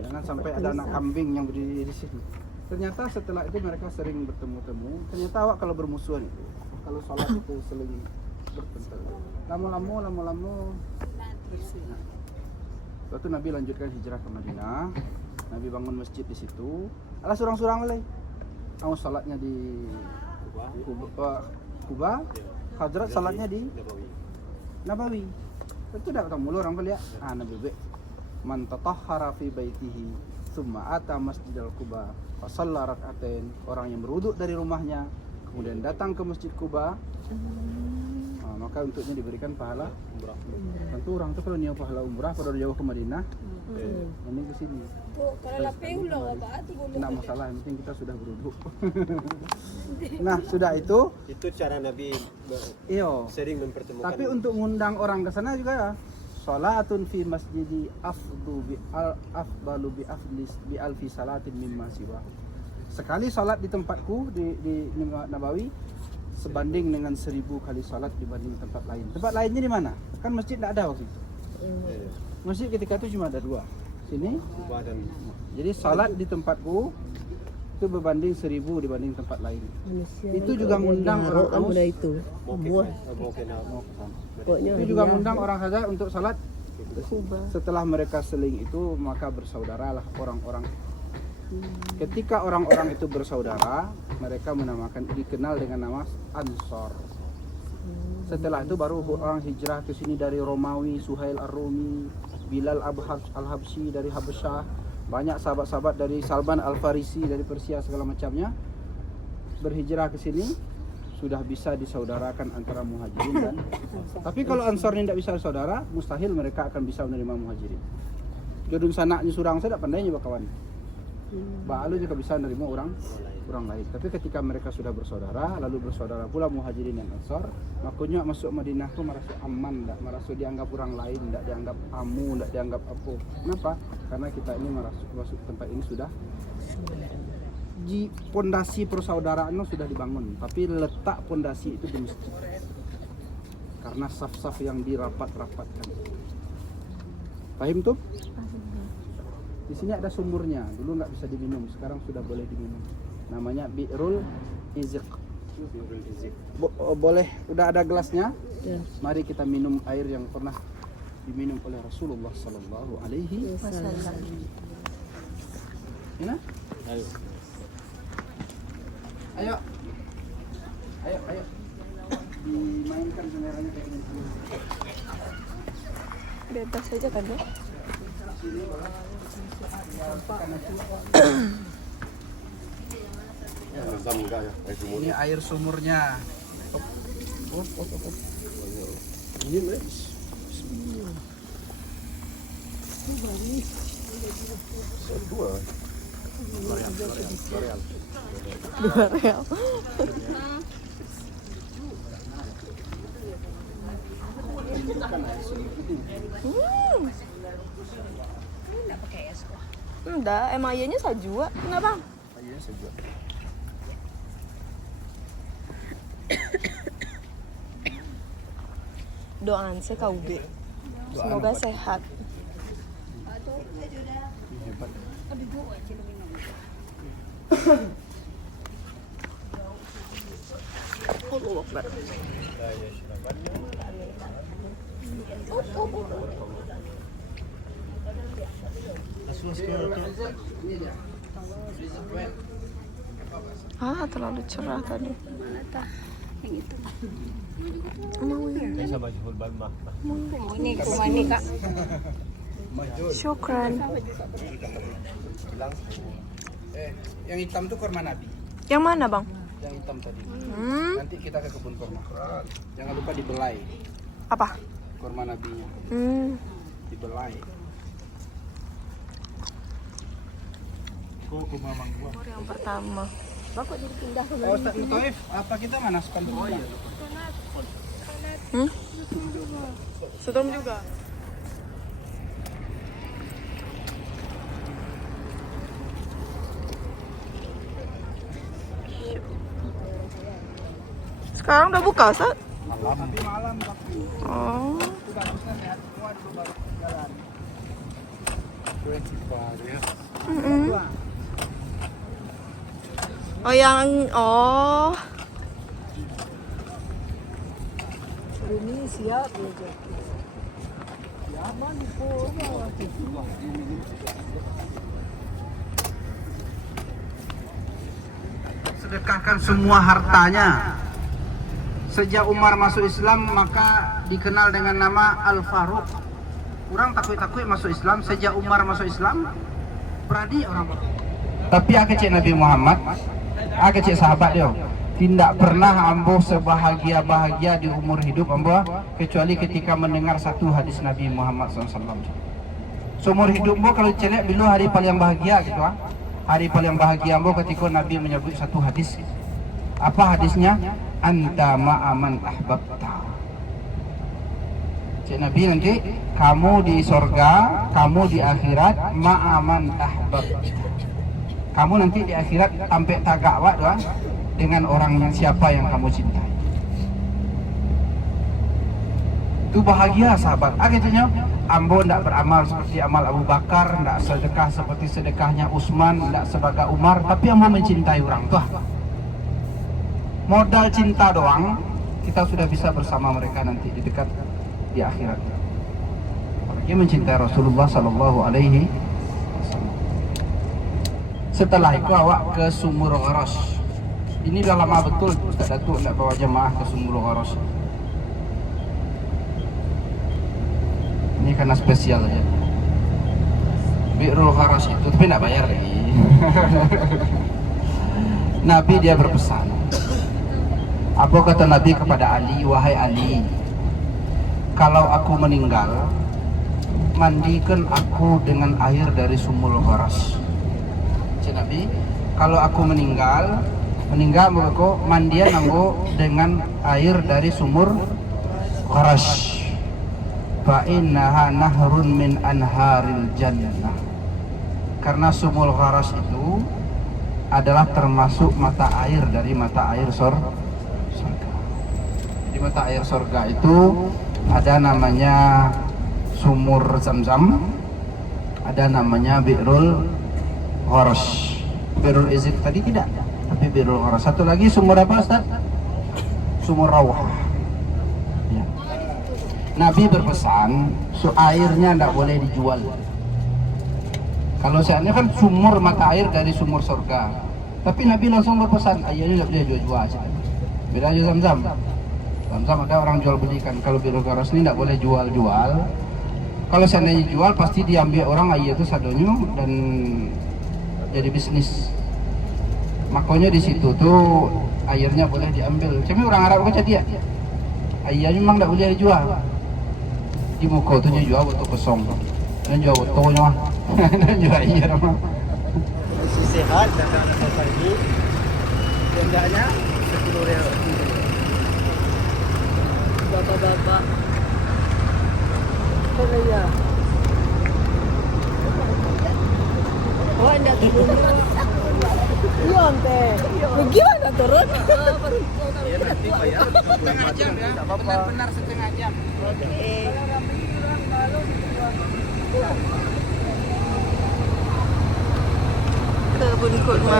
Jangan sampai ada anak kambing yang berdiri di sini. Ternyata setelah itu mereka sering bertemu-temu. Ternyata awak kalau bermusuhan itu, kalau salat itu seling bertengkar. Lama-lama. Setelah itu Nabi lanjutkan hijrah ke Madinah. Nabi bangun masjid di situ. Alah surang-surang lagi. Kamu salatnya di Quba, Khazraj salatnya di Nabawi. Itu dah ketemu mulu orang lihat. Nabi man tatahhara fi baitihi thumma ata Masjidil Quba fa shalla rak'atain. Orang yang berwuduk dari rumahnya kemudian datang ke Masjid Quba, maka untuknya diberikan pahala umrah. Tentu orang tu kalau niat pahala umrah pada jauh ke Madinah, ini ke sini. Tidak masalah, yang penting kita sudah berwuduk. Nah, sudah itu. Itu cara Nabi sering mempertemukan. Tapi untuk mengundang orang ke sana juga ya. Salatun fi masjidi afdalu bi alfi salatin mimma siwa. Sekali salat di tempatku di Nabawi sebanding dengan 1000 kali salat dibanding tempat lain. Tempat lainnya di mana? Kan masjid tidak ada waktu itu. Masjid ketika itu cuma ada 2. Sini. Jadi salat di tempatku itu berbanding 1000 dibanding tempat lain. Itu juga mengundang orang Aus. Itu juga mengundang orang Khazraj untuk salat. Setelah mereka seling itu maka bersaudaralah orang-orang. Ketika orang-orang itu bersaudara, mereka dikenal dengan nama Ansor. Setelah itu baru orang hijrah ke sini dari Romawi, Suhail Ar-Rumi, Bilal Al-Habsyi dari Habasyah, banyak sahabat-sahabat dari Salman Al-Farisi dari Persia segala macamnya berhijrah ke sini, sudah bisa disaudarakan antara Muhajirin dan tapi kalau Ansor ini tidak bisa saudara, mustahil mereka akan bisa menerima Muhajirin. Jodung sanaknya surang saya tidak pandainya bakawan. Ba'alu juga bisa menerima orang lain. Tapi ketika mereka sudah bersaudara, lalu bersaudara pula Muhajirin dan Ansor, makanya masuk Madinah itu merasa aman, tidak merasa dianggap orang lain, tidak dianggap tamu, tidak dianggap apa. Kenapa? Karena kita ini masuk tempat ini sudah pondasi persaudaraan sudah dibangun, tapi letak pondasi itu di masjid. Karena saf-saf yang dirapat-rapatkan. Paham tuh? Di sini ada sumurnya. Dulu nggak bisa diminum, sekarang sudah boleh diminum. Namanya Bi'rul Iziq. Boleh, udah ada gelasnya? Ya. Mari kita minum air yang pernah diminum oleh Rasulullah Sallallahu Alaihi Wasallam. Ini? Ayo. Ayo. Ayo, ayo. Dimainkan kameranya kayak gini. Bebas saja kan ya? Ini air sumurnya. L'Oreal. Enggak, emang ayahnya sajua. Kenapa? Ayahnya sajua. Doaan saya KUB. Semoga sehat. Hebat. Allahu Akbar. Terlalu cerah tadi. Mana tah? Yang itu. Ini kumani Kak. Syukran. Yang hitam tuh kurma Nabi. Yang mana, Bang? Yang hitam tadi. Nanti kita ke kebun kurma. Jangan lupa dibelai Apa? kurma Nabinya. Dibelai. Yang pertama. Bapak jadi pindah ke Oh, Ustaz Mutaif, apa kita manaskan dulu? Oh iya. Sedang juga. Sekarang udah buka, Ustaz? Tapi malam tapi. Oh. Itu bagusnya sehat semua dulu baru jalan. Oh yang Ini siap ya. Sedekahkan semua hartanya. Sejak Umar masuk Islam maka dikenal dengan nama Al-Faruq. Orang takut-takut masuk Islam. Sejak Umar masuk Islam berani orang. Tapi akecek Nabi Muhammad, akecek sahabat dia, tidak pernah ambo sebahagia-bahagia di umur hidup ambo kecuali ketika mendengar satu hadis Nabi Muhammad SAW. Seumur hidup ambo kalau celek bila hari paling bahagia gitu ah. Hari paling bahagia ambo ketika Nabi menyebut satu hadis. Apa hadisnya? Anta ma'aman ahbabta. Cik Nabi nanti kamu di sorga, kamu di akhirat ma'aman ahbabta. Kamu nanti di akhirat sampai tagak doa dengan orang yang siapa yang kamu cintai. Itu bahagia sahabat. Akhirnya ambo tidak beramal seperti amal Abu Bakar, tidak sedekah seperti sedekahnya Utsman, tidak sebagai Umar, tapi ambo mencintai orang tuh. Modal cinta doang kita sudah bisa bersama mereka nanti di dekat di akhirat. Apalagi mencintai Rasulullah Sallallahu Alaihi Wasallam. Setelah itu awak ke Sumur Gharas. Ini udah lama betul Ustaz Datuk nak bawa jemaah ke Sumur Gharas. Ini karena spesial aja. Bi'rul Gharas itu tapi nak bayar lagi. Nabi dia berpesan. Apa kata Nabi kepada Ali? Wahai Ali, kalau aku meninggal, mandikan aku dengan air dari Sumur Gharas. Nabi, kalau aku meninggal mereka mandian aku dengan air dari Sumur Gharas. Fa innaha nahrun min anharil jannah. Karena Sumur Gharas itu adalah termasuk mata air dari mata air surga. Di mata air surga itu ada namanya sumur Zamzam, ada namanya Bi'rul Gharas. Bi'rul Izid tadi tidak, tapi Bi'rul Gharas. Satu lagi sumur apa Ustaz? Sumur Rawah. Ya. Nabi berpesan, airnya tidak boleh dijual. Kalau seandainya kan sumur mata air dari sumur surga, tapi Nabi langsung berpesan, airnya tidak boleh jual-jual. Beda aja Zamzam. Zamzam ada orang jual belikan. Kalau Bi'rul Gharas ini tidak boleh jual-jual. Kalau seandainya jual pasti diambil orang air itu sadonyo dan jadi bisnis. Makanya di situ tuh airnya boleh diambil. Cuma orang Arab kan jadi ya. Airnya memang tidak boleh dijual. Di muka tu jual waktu kosong. Dan jual waktunya mah. Dan jual air mah. Sehat dan ada pagi. Tendanya 10 rial. Bapak-bapak. Iya. Oh, anda turun. Iya, ante. Gimana turun? Ya nanti bayar Setengah jam ya. Benar-benar setengah jam. Oke. Kebun kurma.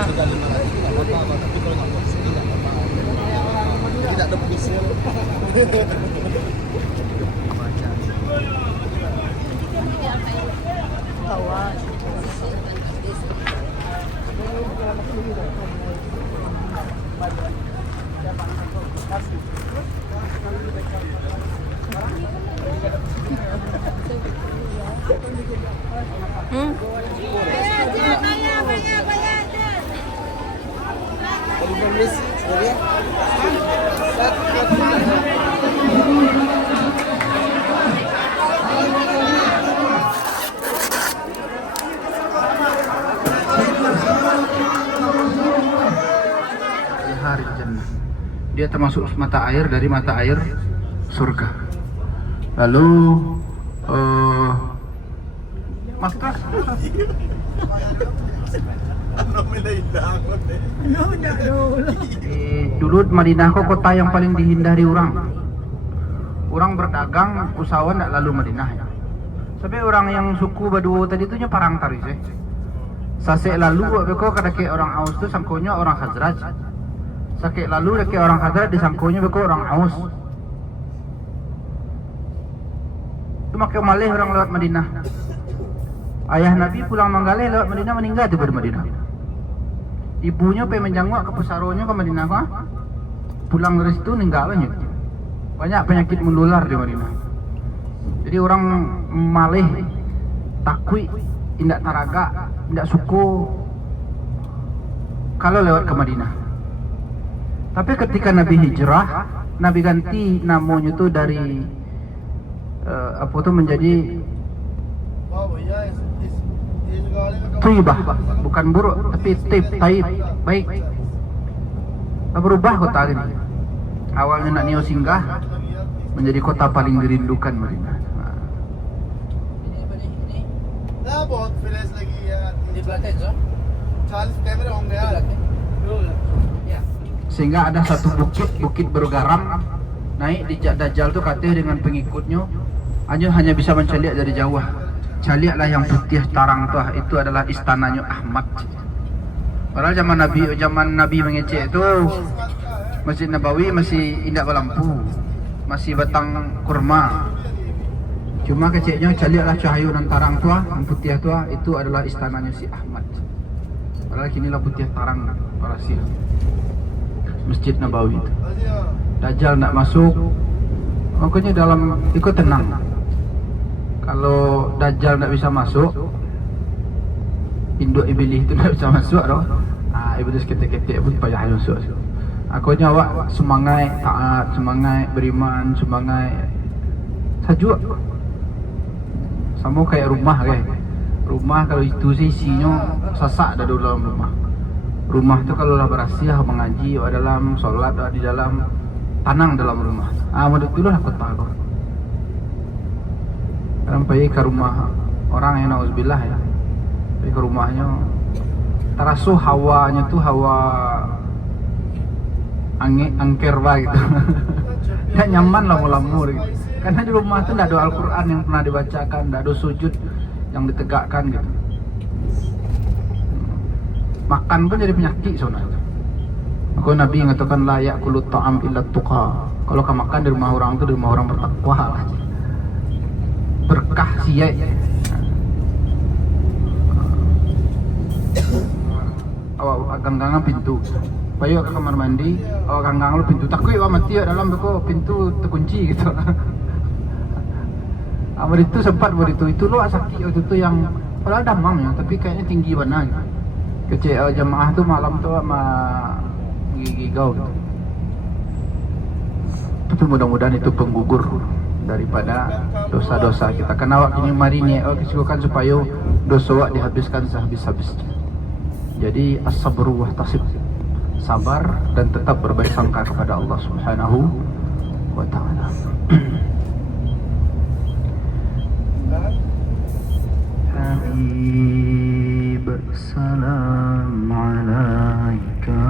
Tidak ada bisnis. Hari jannah. Dia termasuk mata air dari mata air surga. Lalu masuk kelas. Dulu Madinah kok kota yang paling dihindari orang. Orang berdagang, usahawan tidak lalu Madinah ya. Sampai orang yang suku Baduo tadi itu parang taris ya. Sasek lalu beko kadake orang Aus itu sangkonya orang Khazraj. Sakit lalu dake orang Khazraj disangkonya beko orang Aus. Itu makai malih orang lewat Madinah. Ayah Nabi pulang manggaleh lewat Madinah meninggal di Madinah. Ibunya pengen menjanguk ke pesaronya ke Madinah kah? Pulang dari situ meninggalnya. Banyak penyakit menular di Madinah. Jadi orang malih, takwi, tidak taraga, tidak suku kalau lewat ke Madinah. Tapi ketika Nabi hijrah, Nabi ganti namanya itu dari menjadi Thaibah, bukan buruk tapi Taib, baik. Berubah kota ini. Awalnya nak neo singgah menjadi kota paling dirindukan Madinah. Sehingga ada satu bukit bergaram, naik di Dajjal tuh katanya dengan pengikutnya hanya bisa menceliak dari jauh. Caliaklah yang putih tarang tuh, itu adalah istananya Ahmad. Padahal zaman Nabi mengecek itu Masjid Nabawi masih indah berlampu, masih batang kurma. Cuma keceknya caliaklah cahaya dan tarang tua, yang putih tua itu adalah istananya si Ahmad. Padahal kinilah putih tarang para si Masjid Nabawi itu. Dajjal nak masuk, makanya dalam ikut tenang. Kalau Dajjal tak bisa masuk, induk iblis itu tak bisa masuk doh. Iblis ketek-ketek pun payah masuk. Aku nyawa semangat taat, semangat beriman, semangat sajuk. Sama kayak rumah kan. Rumah kalau itu sih isinya sasak ada dalam rumah. Rumah tu kalau lah berasiah mengaji, ada dalam solat, ada di dalam tanang dalam rumah. Menurut dulu lah kota aku. Sampai ke rumah orang yang nauzubillah ya. Sampai ke rumahnya terasa hawanya tuh hawa angker gitu. Nggak nyaman lama-lama gitu. Karena di rumah tuh nggak ada Al-Quran yang pernah dibacakan, nggak ada sujud yang ditegakkan gitu. Makan pun jadi penyakit sebenarnya. Aku Nabi mengatakan la ya'kulu ta'am illa tuqa. Kalau kamu makan di rumah orang tuh di rumah orang bertakwa lah. Berkah siai. Ganggangan pintu. Bayu ke kamar mandi, ganggang lu pintu takut mati dalam beko pintu terkunci gitu. Amar itu sempat itu lo sakit waktu itu yang padahal damang ya, tapi kayaknya tinggi banget. Gitu. Kecil jamaah tuh malam tuh sama gigau gitu. Tapi mudah-mudahan itu penggugur daripada dosa-dosa kita. Karena waktu ini mari nih kesibukan supaya dosa dihabiskan sehabis-habisnya. Jadi as-sabru wa tasib, sabar dan tetap berbaik sangka kepada Allah Subhanahu wa taala. Habib salam alaika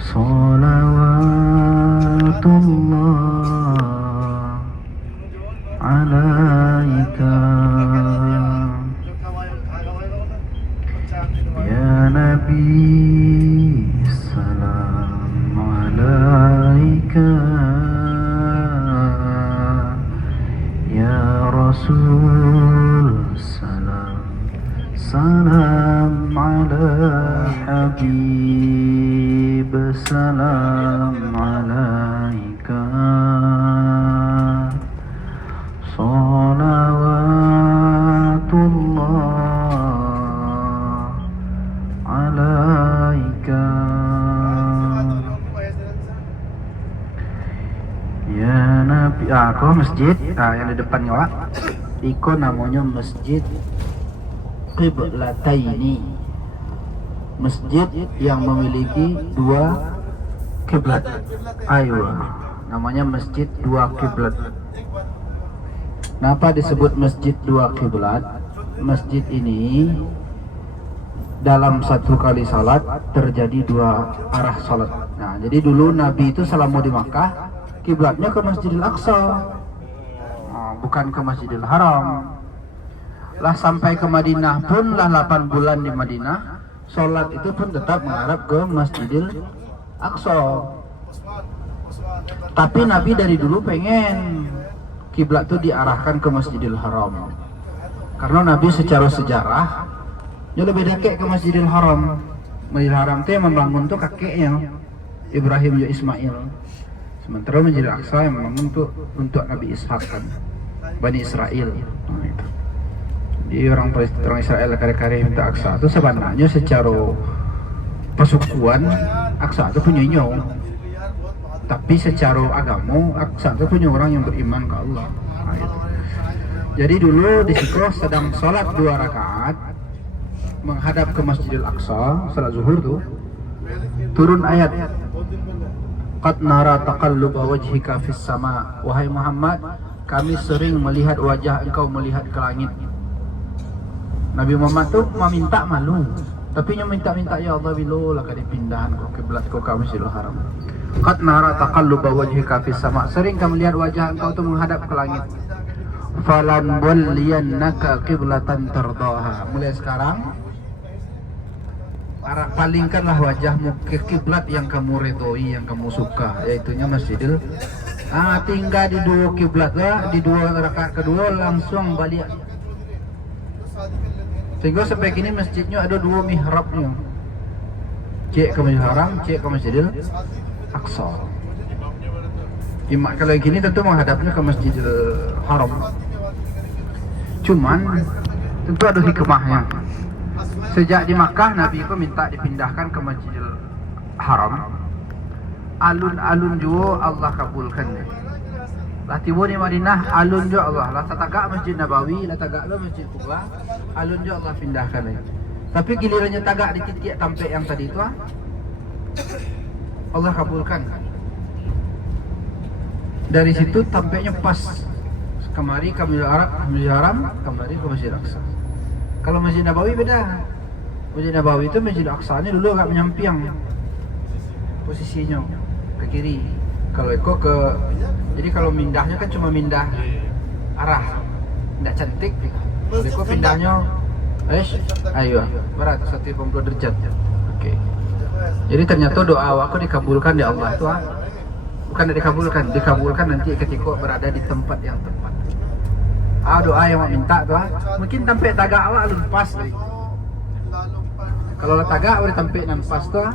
salawatullah alaika ya Nabi salam alaika ya Rasul salam salam ala Habib salam alaika salawatullah alaika ya Nabi. Aku masjid yang di depannya Wak, ikon namanya Masjid Qiblataini, masjid yang memiliki dua kiblat. Ayo, namanya Masjid Dua Kiblat. Kenapa disebut Masjid Dua Kiblat? Masjid ini dalam satu kali salat terjadi dua arah salat. Nah, jadi dulu Nabi itu selama di Makkah kiblatnya ke Masjidil Aqsa, bukan ke Masjidil Haram. Lah sampai ke Madinah pun lah 8 bulan di Madinah, salat itu pun tetap menghadap ke Masjidil Aqsa. Tapi Nabi dari dulu pengen kiblat itu diarahkan ke Masjidil Haram. Karena Nabi secara sejarah dia lebih dekat ke Masjidil Haram. Masjidil Haram itu yang membangun tuh kakeknya Ibrahim dan Ismail. Sementara Masjidil Aqsa yang membangun tuh untuk Nabi Ishak kan, Bani Israel. Nah, itu. Jadi orang Israel kare-kare minta Aqsa itu sebenarnya secara pasukan Aqsa itu punya nyong. Tapi secara agama Aqsa itu punya orang yang beriman ke Allah. Nah, itu. Jadi dulu di situ sedang sholat 2 rakaat menghadap ke Masjidil Aqsa, salat zuhur tuh turun ayat qad nara taqalluba wajhika fis sama. Wahai Muhammad, kami sering melihat wajah engkau melihat ke langit. Nabi Muhammad tuh meminta malu, tapi yang minta-minta ya Allah bila lah dipindahan kau kiblat kau ke Masjidil Haram. Qad nara taqalluba wajhika fis sama. Sering kami melihat wajah engkau tuh menghadap ke langit. Falan walliyannaka qiblatan tardaha. Mulai sekarang palingkanlah wajahmu ke kiblat yang kamu redoi, yang kamu suka, yaitunya Masjidil. Tinggal di 2 kiblat lah, di 2 rakaat kedua langsung balik. Sehingga sampai kini masjidnya ada 2 mihrabnya. Cek ke Masjidil Haram, cek ke Masjidil Aqsa. Kalau yang kini tentu menghadapnya ke Masjidil Haram. Cuman tentu ada hikmahnya. Sejak di Makkah Nabi itu minta dipindahkan ke Masjidil Haram. Alun-alun juga Allah kabulkan. Lah tiba di Madinah alun juga Allah. Lah tagak Masjid Nabawi, lah tagak Masjid Quba, alun juga Allah pindahkan lagi. Tapi gilirannya tagak di titik tampek yang tadi itu Allah kabulkan. Dari situ tampeknya pas. Kemari ke Masjidil Haram, kemari ke Masjid Aqsa. Kalau Masjid Nabawi beda. Masjid Nabawi itu Masjid Aqsa-nya dulu agak menyamping posisinya ke kiri. Kalau Eko ke, jadi kalau mindahnya kan cuma mindah arah, tidak cantik. Kalau Eko pindahnya, ayo, berat 180 derajat. Oke. Jadi ternyata doa aku dikabulkan di Allah itu, bukan dikabulkan nanti ketika berada di tempat yang tepat. Doa yang mau minta tuh, mungkin sampai tagak awak lepas. Kalau tagak boleh sampai nampas tuh,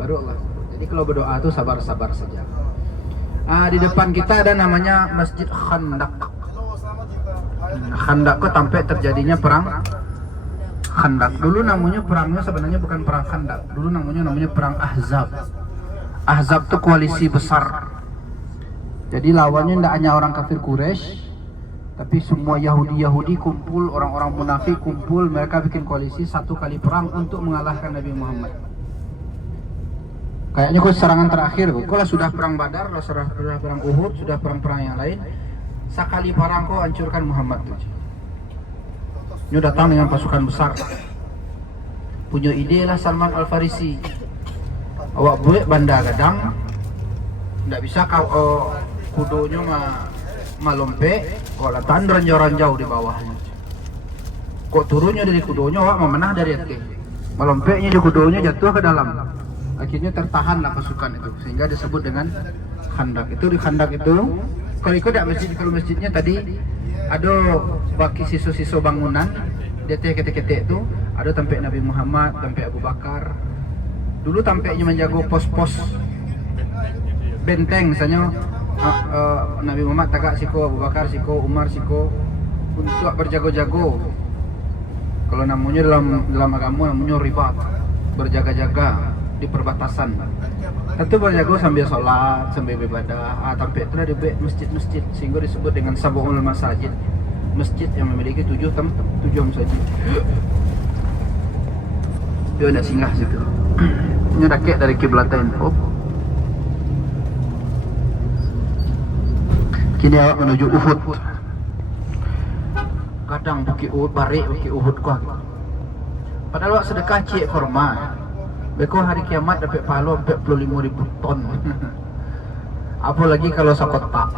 baru Allah. Jadi kalau berdoa tuh sabar-sabar saja. Di depan kita ada namanya Masjid Khandaq. Khandaq kok sampai terjadinya perang Khandaq. Dulu namanya perangnya sebenarnya bukan perang Khandaq. Dulu namanya perang Ahzab. Ahzab itu koalisi besar. Jadi lawannya tidak hanya orang kafir Quraisy, tapi semua Yahudi kumpul, orang-orang munafik kumpul, mereka bikin koalisi satu kali perang untuk mengalahkan Nabi Muhammad. Kayaknya kok serangan terakhir, kalau sudah perang Badar, sudah perang Uhud, sudah perang-perang yang lain, sekali perang kau hancurkan Muhammad. Ini datang dengan pasukan besar. Punya ide lah Salman Al-Farisi. Awak buat bandar gadang, tidak bisa kau kudonya malompe, kau letak ranjau-ranjau di bawahnya. Kau turunnya dari kudonya, awak memenah dari atas. Malompeknya di kudonya jatuh ke dalam. Akhirnya tertahanlah pasukan itu, sehingga disebut dengan Khandaq. Itu di Khandaq itu, kalau ikut masjid, kalau masjidnya tadi ada baki siso-siso bangunan, dia ketek-ketek itu, ada tempat Nabi Muhammad, tempat Abu Bakar. Dulu tampaknya menjaga pos-pos benteng, misalnya Nabi Muhammad tagak siko, Abu Bakar siko, Umar siko, untuk berjago-jago. Kalau namanya dalam agama namanya ribat, berjaga-jaga di perbatasan. Tentu berjago sambil sholat, sambil beribadah. Tampik itu ada masjid-masjid, sehingga disebut dengan Sab'ul Masajid, masjid yang memiliki 7 masjid. Dia nak singgah situ. Ini rakyat dari Kiblatain. Kini awak menuju Uhud. Kadang Bukit Uhud, balik Bukit Uhud kuah. Padahal awak sedekah cik korma. Beko hari kiamat dapat pahala 45.000 ton. Apalagi kalau sekotak.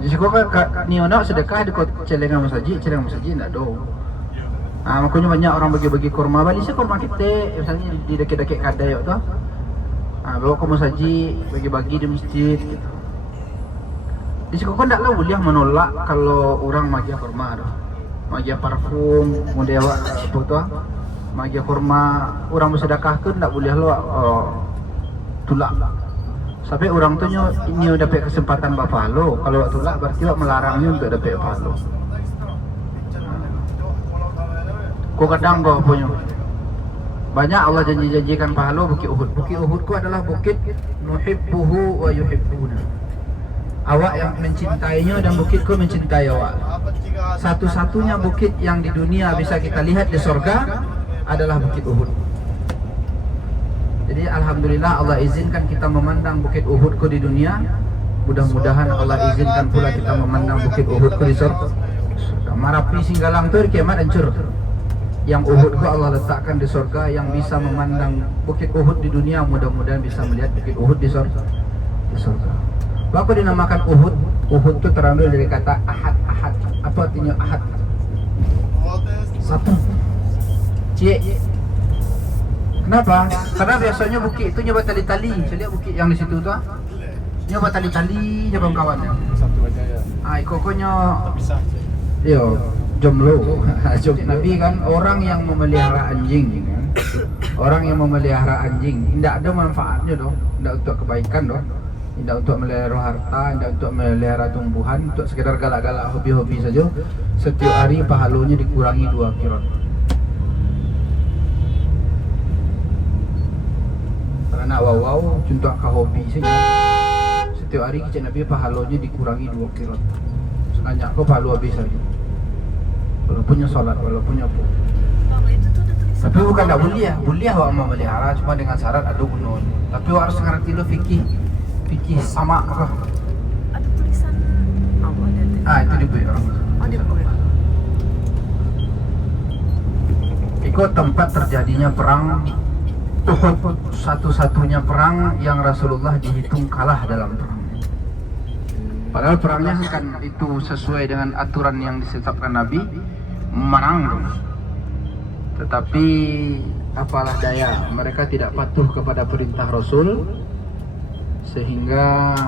Jadi kau kan ni orang sedekah di celengan masjid tidak do. Makanya banyak orang bagi-bagi kurma. Balik saya kurma kita, misalnya di dekat-dekat kadai tu. Bawa ke masjid, bagi-bagi di masjid. Gitu. Di situ kau taklah boleh menolak kalau orang magia kurma tu. Magia parfum, kemudian apa tu? Magia kurma, orang bersedekah tu tak boleh tolak. Sampai orang tu ini dapat kesempatan berpahala. Kalau tolak berarti melarangnya untuk dapat pahala. Kau kadang kau punya banyak Allah janjikan pahala Bukit Uhud. Bukit Uhud ku adalah bukit nuhibbuhu wa yuhibbuna. Awak yang mencintainya dan bukitku mencintai awak. Satu-satunya bukit yang di dunia bisa kita lihat di surga adalah Bukit Uhud. Jadi alhamdulillah Allah izinkan kita memandang Bukit Uhudku di dunia. Mudah-mudahan Allah izinkan pula kita memandang Bukit Uhudku di surga. Marapi Singgalang tu kiamat hancur. Yang Uhudku Allah letakkan di surga, yang bisa memandang Bukit Uhud di dunia mudah-mudahan bisa melihat Bukit Uhud di surga. Apa dinamakan Uhud? Uhud itu terambil dari kata ahad. Apa artinya ahad? Satu. Cik. Kenapa? Karena biasanya bukit itu nyoba tali-tali. Saya lihat bukit yang di situ tu, nyoba tali-tali je kawan-kawannya. Satu aja ya. Ikokonya. Yo, jomblo. Nabi kan orang yang memelihara anjing. Orang yang memelihara anjing tidak ada manfaatnya doh, tidak untuk kebaikan doh. Tidak untuk melihara harta, tidak untuk melihara tumbuhan, untuk sekedar galak-galak hobi-hobi saja. Setiap hari pahalanya dikurangi 2 kirot. Karena wow contoh ke hobi saja. Setiap hari kita Nabi pahalanya dikurangi 2 kirot. Sengaja aku pahala habis saja. Walaupunnya sholat, walaupunnya apa. Tapi bukan tak boleh awak memelihara cuma dengan syarat ada gunung. Tapi awak harus ngerti lo fikih sama apa? Ada tulisan apa ada? Itu dibuat orang. Oh, dibuat. ikut tempat terjadinya perang Uhud, satu-satunya perang yang Rasulullah dihitung kalah dalam perang. Padahal perangnya kan itu sesuai dengan aturan yang ditetapkan Nabi, menang terus. Tetapi apalah daya, mereka tidak patuh kepada perintah Rasul, sehingga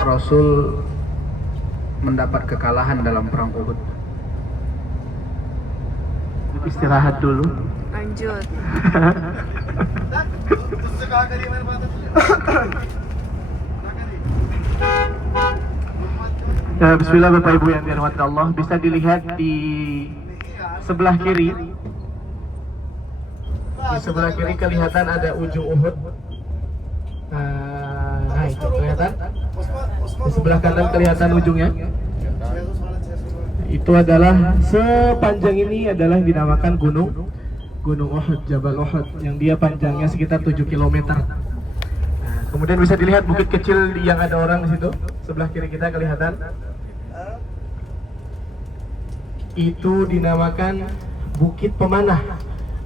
Rasul mendapat kekalahan dalam perang Uhud. Istirahat dulu. Lanjut. Ya, bismillah Bapak Ibu yang dirahmati Allah, bisa dilihat di sebelah kiri. Di sebelah kiri kelihatan ada ujung Uhud. Nah, itu kelihatan. Di sebelah kanan kelihatan ujungnya. Itu adalah sepanjang ini adalah dinamakan Gunung Uhud, Jabal Uhud, yang dia panjangnya sekitar 7 km. Nah, kemudian bisa dilihat bukit kecil yang ada orang di situ. Sebelah kiri kita kelihatan. Itu dinamakan Bukit Pemanah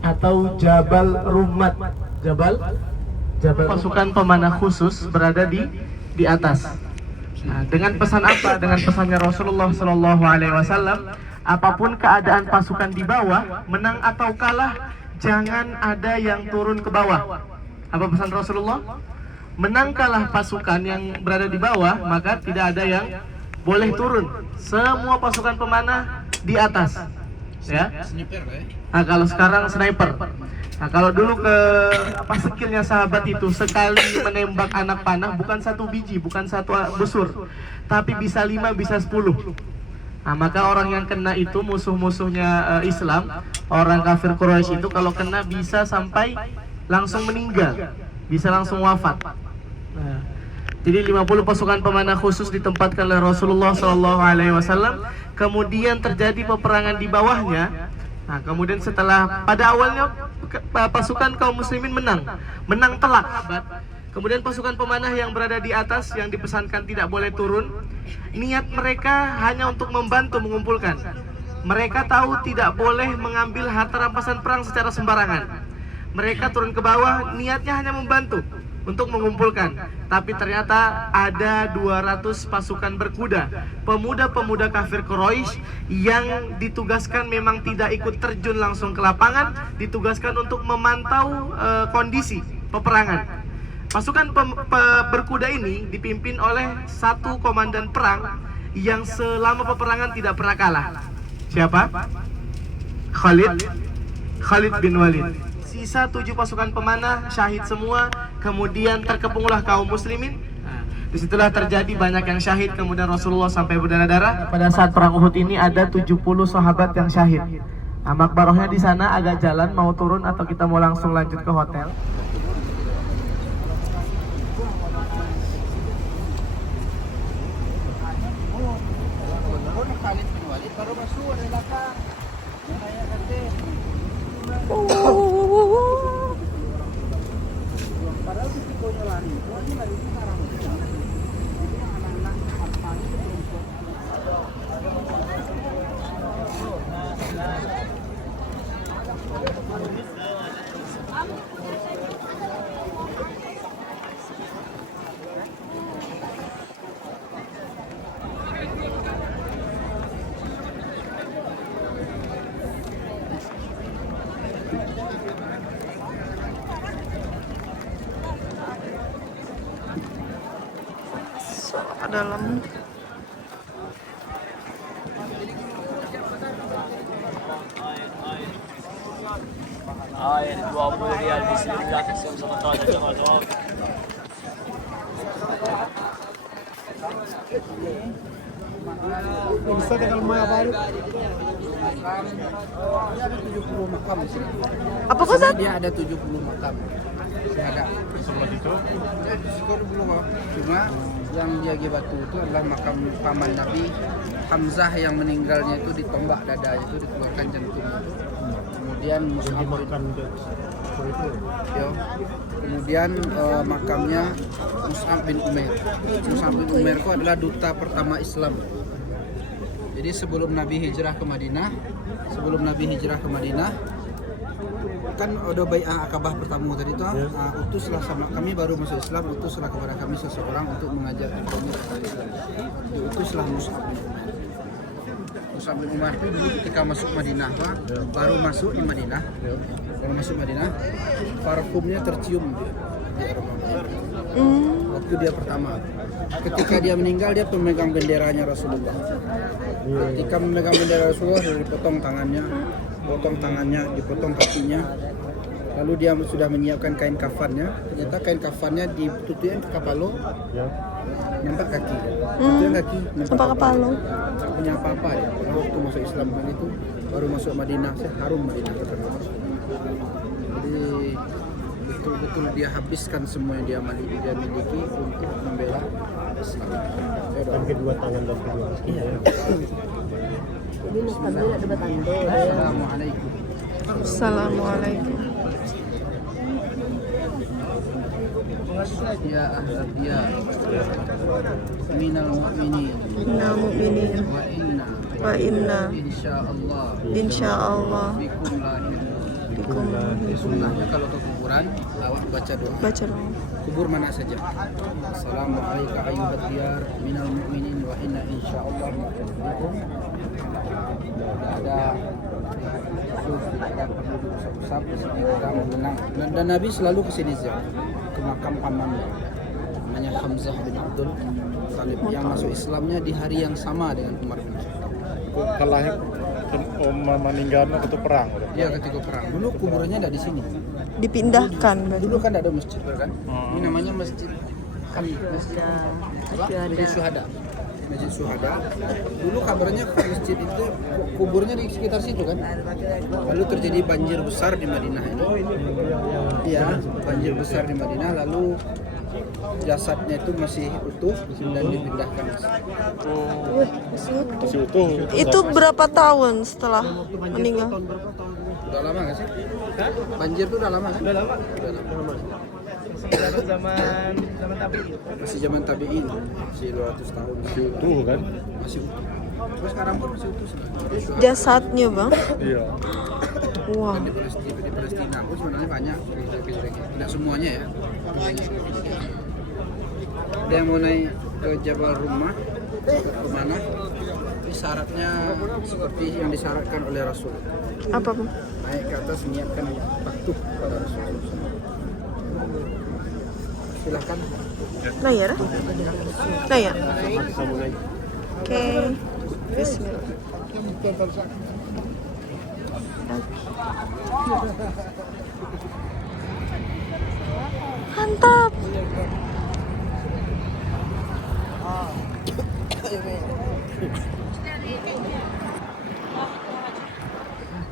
atau Jabal Rumat. Jabal pasukan pemanah khusus berada di atas. Nah, dengan pesan apa? Dengan pesannya Rasulullah Shallallahu Alaihi Wasallam, apapun keadaan pasukan di bawah, menang atau kalah, jangan ada yang turun ke bawah. Apa pesan Rasulullah? Menang kalah pasukan yang berada di bawah, maka tidak ada yang boleh turun. Semua pasukan pemanah di atas. Ya. Nah, kalau sekarang sniper. Nah, kalau dulu skillnya sahabat itu sekali menembak anak panah bukan satu biji, bukan satu busur, tapi bisa 5, bisa 10. Nah, maka orang yang kena itu musuh-musuhnya Islam, orang kafir Quraisy itu kalau kena bisa sampai langsung meninggal, bisa langsung wafat. Nah, jadi 50 pasukan pemanah khusus ditempatkan oleh Rasulullah SAW. Kemudian terjadi peperangan di bawahnya. Nah, kemudian setelah pada awalnya pasukan kaum muslimin menang telak. Kemudian pasukan pemanah yang berada di atas yang dipesankan tidak boleh turun, niat mereka hanya untuk membantu mengumpulkan. Mereka tahu tidak boleh mengambil harta rampasan perang secara sembarangan. Mereka turun ke bawah, niatnya hanya membantu untuk mengumpulkan. Tapi ternyata ada 200 pasukan berkuda, pemuda-pemuda kafir Quraisy yang ditugaskan memang tidak ikut terjun langsung ke lapangan, ditugaskan untuk memantau kondisi peperangan. Pasukan berkuda ini dipimpin oleh satu komandan perang yang selama peperangan tidak pernah kalah. Siapa? Khalid bin Walid. Sisa 7 pasukan pemanah syahid semua. Kemudian terkepunglah kaum muslimin. Disitulah terjadi banyak yang syahid. Kemudian Rasulullah sampai berdarah-darah. Pada saat perang Uhud ini ada 70 sahabat yang syahid. Nah, makbarohnya di sana agak jalan, mau turun atau kita mau langsung lanjut ke hotel? Khalid bin Walid baru masuk dari belakang. Padahal risikonya lari itu lari sekarang. Jadi anak-anak Afghan itu belum. Ke dalam. Ayat 20 rial bismillah sama jamaah. Bisa dengan Maya baru. Ada 70 makam di sini. Apa Ustaz? Dia ada 70 makam. Ada. Sebelum itu? Sekolah belum. Cuma yang dia batu itu adalah makam paman Nabi Hamzah yang meninggalnya itu ditombak dadanya itu dikeluarkan jantungnya. Kemudian Mus'ab kemudian makamnya Mus'ab bin Umair. Mus'ab bin Umair itu adalah duta pertama Islam. Jadi sebelum Nabi hijrah ke Madinah, kan ada bai'ah Akabah pertama tadi tuh, utuslah sama kami baru masuk Islam, utuslah kepada kami seseorang untuk mengajar kami tentang Islam. Diutuslah Mus'ab bin Umar itu dulu ketika masuk Madinah, baru masuk Madinah, parfumnya tercium di aroma. Waktu dia pertama, ketika dia meninggal dia pemegang benderanya Rasulullah. Ketika memegang bendera Rasulullah, dipotong tangannya, dipotong kakinya. Lalu dia sudah menyiapkan kain kafannya. Ternyata kain kafannya ditutupin ke kepala, nampak kaki. Tutupin kaki, nampak kepala. Tak punya apa-apa dia. Waktu masuk Islam kan itu, baru masuk Madinah, harum Madinah. Jadi betul-betul dia habiskan semua yang dia miliki untuk membela Islam. Dan kedua tangan dan kedua kaki. Iya. Assalamualaikum. Assalamualaikum. Ya ahlal diyar minal mu'minin wa inna insyaallah bikum lahir. Sunnahnya kalau ke kuburan awak baca doa. Kubur mana saja. Assalamualaikum ayyuhad diyar minal mu'minin wa inna insyaallah bikum. Tidak ada perlu usap-usap di sini orang menang. Dan Nabi selalu ke sini ziarah ke makam pamannya namanya Hamzah bin Abdul Talib yang masuk Islamnya di hari yang sama dengan Umar bin Khattab. Kalau meninggalnya waktu perang. Iya, ketika perang. Dulu kuburannya tidak di sini. Dipindahkan. Dulu kan ada masjid kan? Ini namanya masjid Syuhada. Masjid Syuhada. Dulu kabarnya masjid itu kuburnya di sekitar situ kan. Lalu terjadi banjir besar di Madinah ini. Iya, banjir besar di Madinah, lalu jasadnya itu masih utuh dan dipindahkan. Masih utuh. Itu berapa tahun setelah meninggal? Udah lama nggak sih? Banjir itu udah lama kan? Udah lama. Zaman tabi'in. Masih zaman tabi'in, masih 200 tahun. Masih utuh kan? Masih utuh. Terus sekarang pun masih utuh. Jasadnya bang? Iya. Wah. Di Palestina pun sebenarnya banyak. Tidak semuanya ya. Ada yang mau naik ke Jabal Rumah, ke mana? Ini syaratnya seperti yang disyaratkan oleh Rasul. Apa bang? Naik ke atas niatkan patuh pada Rasulullah. Silahkan. Nayar? Nayar? Oke. Bismillah. Mantap.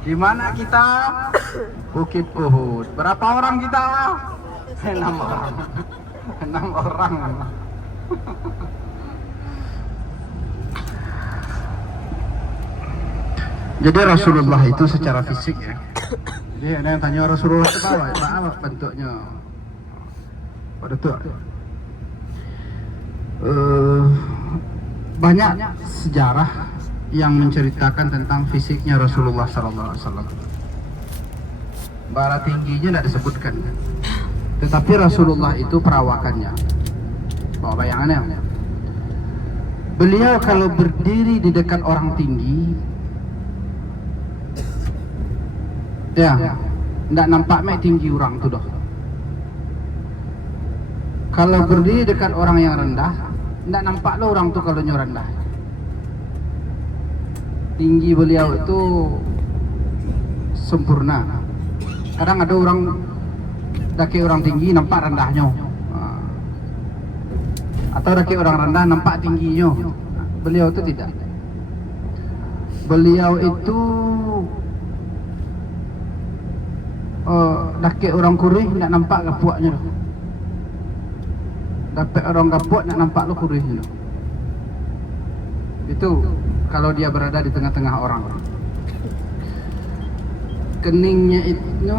Di mana kita? Bukit Uhud. Berapa orang kita? 6 orang. 6 orang. Jadi Rasulullah itu secara fisik ya. Jadi ada yang tanya Rasulullah itu apa bentuknya? Pada tuh banyak sejarah yang menceritakan tentang fisiknya Rasulullah SAW. Bara tingginya tidak disebutkan, tetapi Rasulullah itu perawakannya. Bawa bayangannya. Beliau kalau berdiri di dekat orang tinggi, ya, tidak nampak mek tinggi orang tu dah. Kalau berdiri dekat orang yang rendah, tidak nampak lo orang tu kalau rendah. Tinggi beliau itu sempurna. Kadang ada orang daki orang tinggi nampak rendahnya, atau daki orang rendah nampak tingginya. Beliau itu tidak. Beliau itu daki orang kurih tidak nampak gapuaknya. Dapat orang gapuak tidak nampak lo kurihnya. Itu kalau dia berada di tengah-tengah orang. Keningnya itu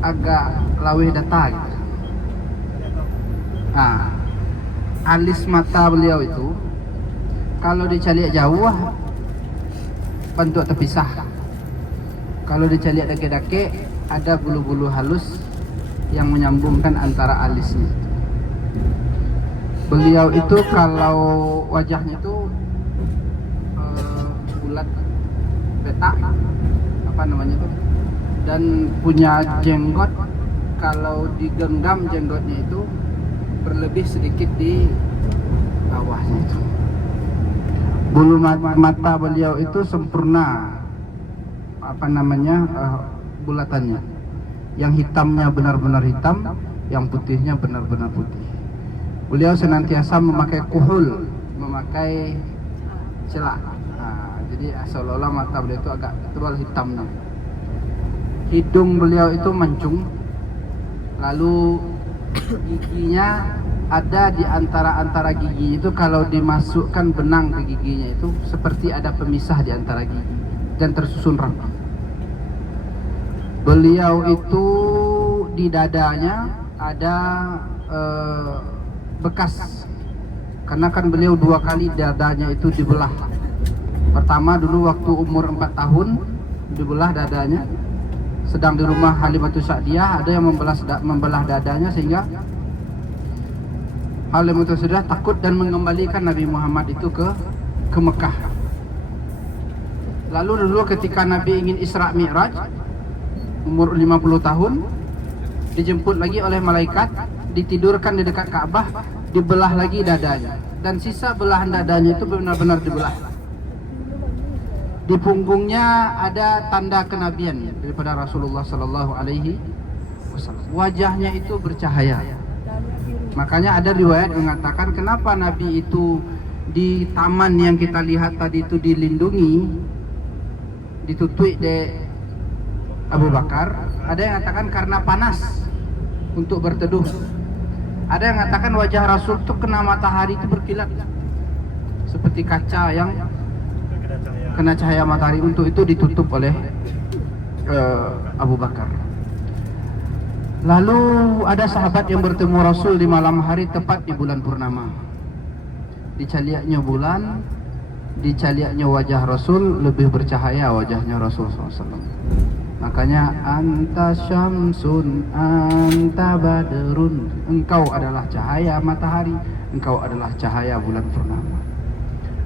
agak lawih data gitu. Alis mata beliau itu kalau dicari jauh bentuk terpisah. Kalau dicaliak dake-dake ada bulu-bulu halus yang menyambungkan antara alisnya. Beliau itu kalau wajahnya itu bulat petak, apa namanya itu, dan punya jenggot. Kalau digenggam jenggotnya itu berlebih sedikit di bawahnya itu. Bulu mata beliau itu sempurna, apa namanya, bulatannya. Yang hitamnya benar-benar hitam, yang putihnya benar-benar putih. Beliau senantiasa memakai kuhul, memakai celak. Nah, jadi seolah-olah mata beliau itu agak tebal hitamnya. Hidung beliau itu mancung, lalu giginya ada di antara gigi itu, kalau dimasukkan benang ke giginya itu seperti ada pemisah di antara gigi dan tersusun rapi. Beliau itu di dadanya ada bekas, karena kan beliau 2 kali dadanya itu dibelah. Pertama dulu waktu umur 4 tahun dibelah dadanya, sedang di rumah Halimatus Sa'diyah ada yang membelah dadanya, sehingga Halimatus Sa'diyah takut dan mengembalikan Nabi Muhammad itu ke Mekah. Lalu dulu ketika Nabi ingin Isra Mi'raj umur 50 tahun, dijemput lagi oleh malaikat, ditidurkan di dekat Ka'bah, dibelah lagi dadanya, dan sisa belahan dadanya itu benar-benar dibelah. Di punggungnya ada tanda kenabian daripada Rasulullah Sallallahu Alaihi Wasallam. Wajahnya itu bercahaya. Makanya ada riwayat mengatakan kenapa Nabi itu di taman yang kita lihat tadi itu dilindungi, ditutui oleh Abu Bakar. Ada yang mengatakan karena panas untuk berteduh. Ada yang mengatakan wajah Rasul itu kena matahari itu berkilat seperti kaca yang kena cahaya matahari. Untuk itu ditutup oleh Abu Bakar. Lalu ada sahabat yang bertemu Rasul di malam hari tepat di bulan purnama. Dicaliaknya bulan, dicaliaknya wajah Rasul, lebih bercahaya wajahnya Rasul SAW. Makanya anta syamsun, anta badrun, engkau adalah cahaya matahari, engkau adalah cahaya bulan purnama.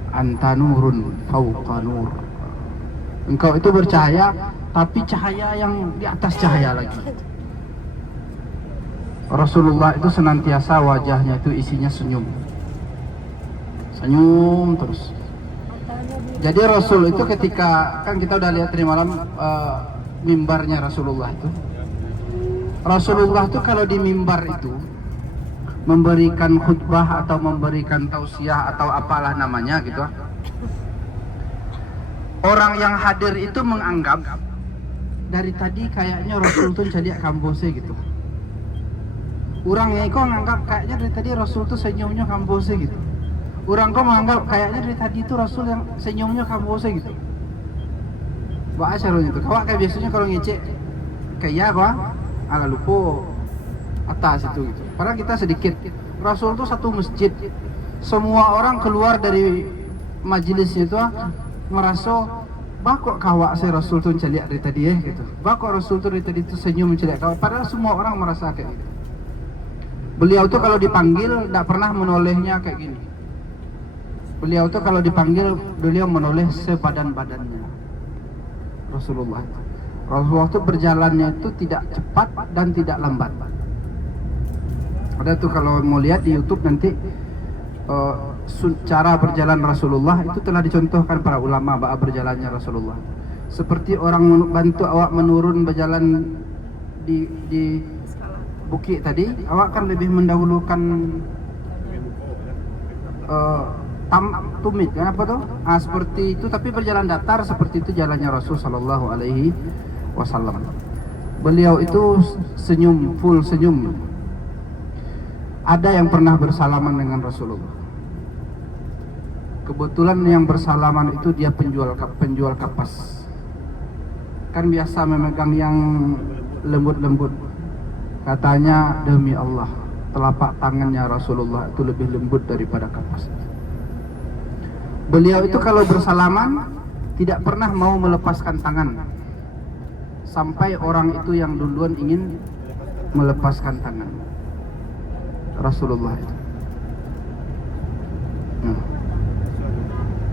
Anta nurun fauqa nur, engkau itu bercahaya tapi cahaya yang di atas cahaya lagi. Rasulullah itu senantiasa wajahnya itu isinya senyum, senyum terus. Jadi Rasul itu ketika, kan kita udah lihat tadi malam mimbarnya Rasulullah itu. Rasulullah itu kalau di mimbar itu memberikan khutbah atau memberikan tausiah atau apalah namanya gitu, orang yang hadir itu menganggap dari tadi kayaknya Rasul tuh caliak kambose gitu. Orang yang kau menganggap kayaknya dari tadi Rasul tuh senyumnya kambose gitu. Orang kau menganggap kayaknya dari tadi itu Rasul yang senyumnya kambose gitu. Wah acaranya itu, kawak kayak biasanya kalau ngecek kayak kau ala lupa atas itu gitu. Padahal kita sedikit. Rasul itu satu masjid, semua orang keluar dari majelisnya itu merasa bakok kawak saya Rasul tuh celiak dari tadi gitu. Bakok Rasul tuh dari tadi itu senyum celiak kawak. Padahal semua orang merasa kayak gitu. Beliau tuh kalau dipanggil tidak pernah menolehnya kayak gini. Beliau tuh kalau dipanggil beliau menoleh sebadan-badannya. Rasulullah itu berjalannya itu tidak cepat dan tidak lambat. Ada tuh kalau mau lihat di YouTube nanti cara berjalan Rasulullah itu telah dicontohkan para ulama bahwa berjalannya Rasulullah. Seperti orang bantu awak menurun berjalan di bukit tadi, awak kan lebih mendahulukan tumit kan apa tuh? Seperti itu, tapi berjalan datar seperti itu jalannya Rasul Sallallahu Alaihi Wasallam. Beliau itu senyum, full senyum. Ada yang pernah bersalaman dengan Rasulullah. Kebetulan yang bersalaman itu dia penjual kapas. Kan biasa memegang yang lembut-lembut. Katanya demi Allah, telapak tangannya Rasulullah itu lebih lembut daripada kapas. Beliau itu kalau bersalaman tidak pernah mau melepaskan tangan sampai orang itu yang duluan ingin melepaskan tangan. Rasulullah itu.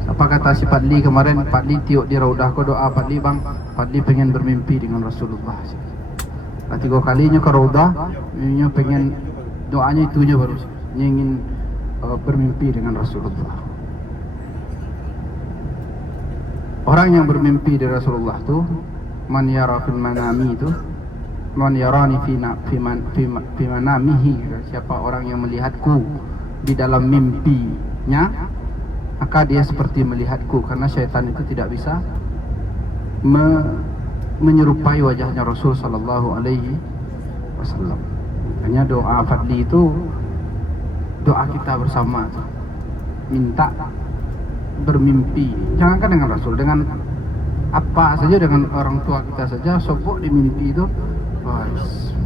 Apa kata si Padli kemarin? Padli tiuk di Raudah ko doa Padli bang. Padli pengen bermimpi dengan Rasulullah. 3 kalinya ke Raudah, nya pengen doanya itunya baru. Nya ingin bermimpi dengan Rasulullah. Orang yang bermimpi dari Rasulullah tuh, man yara fil manami itu, man yarani fi manamihi. Siapa orang yang melihatku di dalam mimpinya, maka dia seperti melihatku, karena syaitan itu tidak bisa menyerupai wajahnya Rasul sallallahu alaihi wasallam. Makanya doa Fadli itu doa kita bersama, minta bermimpi, jangankan dengan Rasul, dengan apa saja, dengan orang tua kita saja, sobok di mimpi itu, wah,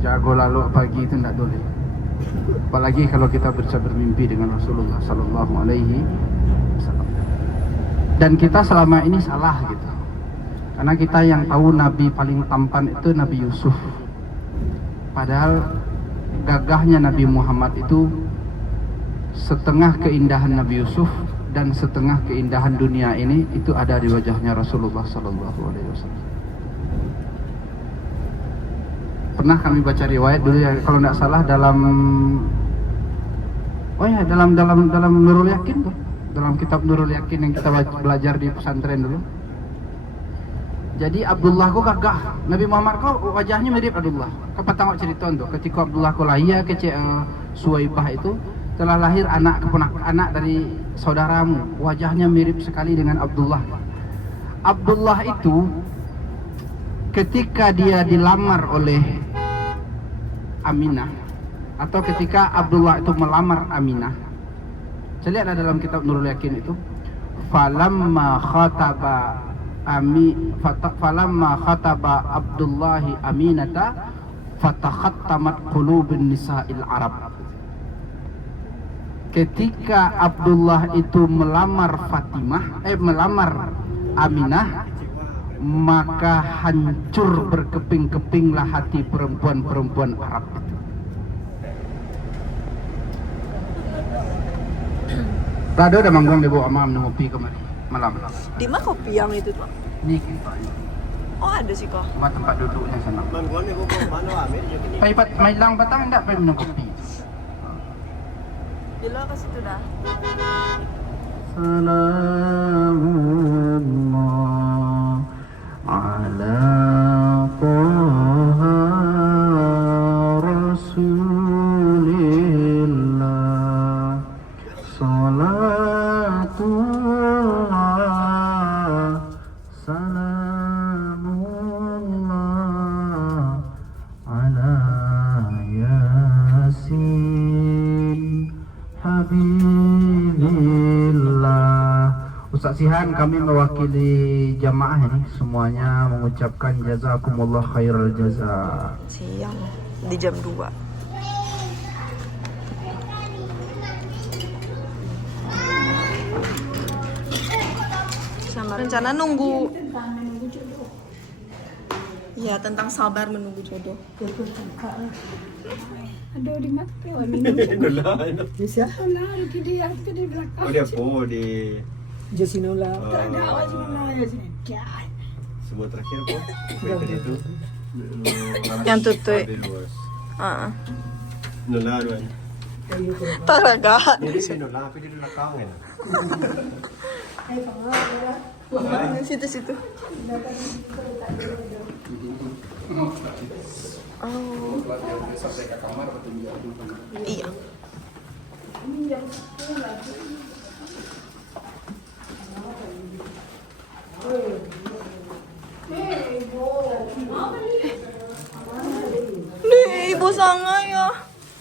jago lalu pagi itu tidak boleh. Apalagi kalau kita bisa bermimpi dengan Rasulullah sallallahu alaihi wasallam. Dan kita selama ini salah gitu, karena kita yang tahu Nabi paling tampan itu Nabi Yusuf, padahal gagahnya Nabi Muhammad itu setengah keindahan Nabi Yusuf dan setengah keindahan dunia ini itu ada di wajahnya Rasulullah sallallahu alaihi wasallam. Pernah kami baca riwayat dulu ya, kalau tidak salah dalam Nurul Yakin tuh, dalam kitab Nurul Yakin yang kita belajar di pesantren dulu. Jadi Abdullah ko gagah, Nabi Muhammad ko wajahnya mirip Abdullah. Kau tengok cerita tuh, ketika Abdullah ko lahir ke Suwaibah itu, telah lahir anak dari saudaramu, wajahnya mirip sekali dengan Abdullah. Abdullah itu ketika dia dilamar oleh Aminah, atau ketika Abdullah itu melamar Aminah, saya lihat ada dalam kitab Nurul Yakin itu, falamma khataba Abdullahi Aminata fatakhattamat qulubun nisa'il Arab. Ketika Abdullah itu melamar melamar Aminah, maka hancur berkeping-kepinglah hati perempuan-perempuan Arab itu. Rado udah manggung di bawah amam ngopi kemarin malam. Di mana kopi yang itu tuh? Ini kita. Oh ada sih kok. Cuma tempat duduknya sana. Manggon ni bukan mana amir je kini. Paipat mailang batang enggak pengen minum kopi. Dilo ke situ dah. Salamullah ala Taha Rasulillah, salatullah salamullah ala Yasin Habibillah. Ustaz Sihan, kami mewakili jamaah ini semuanya mengucapkan jazakumullah khairal jaza. Siang di jam 2. Sama rencana nunggu. Ya, tentang sabar menunggu jodoh. Aduh, di mata minum. Bisa? Nah, di dia di belakang. Oh dia po di Jasinola. Ada Jasinola ya sini. semua terakhir po. Itu. Yang tutui. Nula doan. Talaga. Jadi si nula tapi di belakang kan. Situ-situ. Oh. Iya. Nih, ibu sanga ya.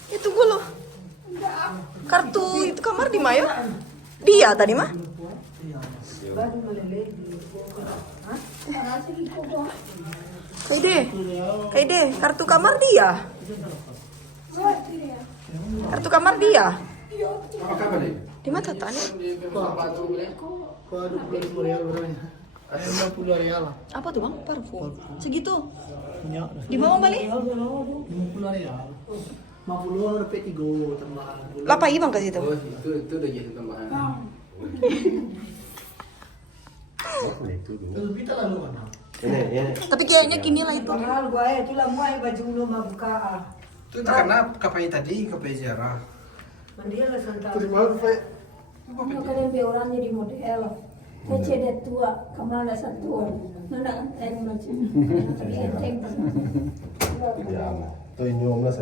Itu gue loh. Kartu itu kamar di Maya. Dia tadi mah. Kaide, kartu kamar dia. Kartu kamar dia. Di mana tanya? real. Apa tuh bang? Parfum. Segitu? Di mana balik? 50 real. 50 dapat 3 tambahan. Lapa bang ke situ? Itu udah jadi tambahan. Lebih tak lalu mana? Tapi kayaknya kini lah itu. Itu karena kapai tadi, kapai ziarah. Kalian be orang jadi model. Kece dia tua, kemana satu? Nona enteng macam. Enteng.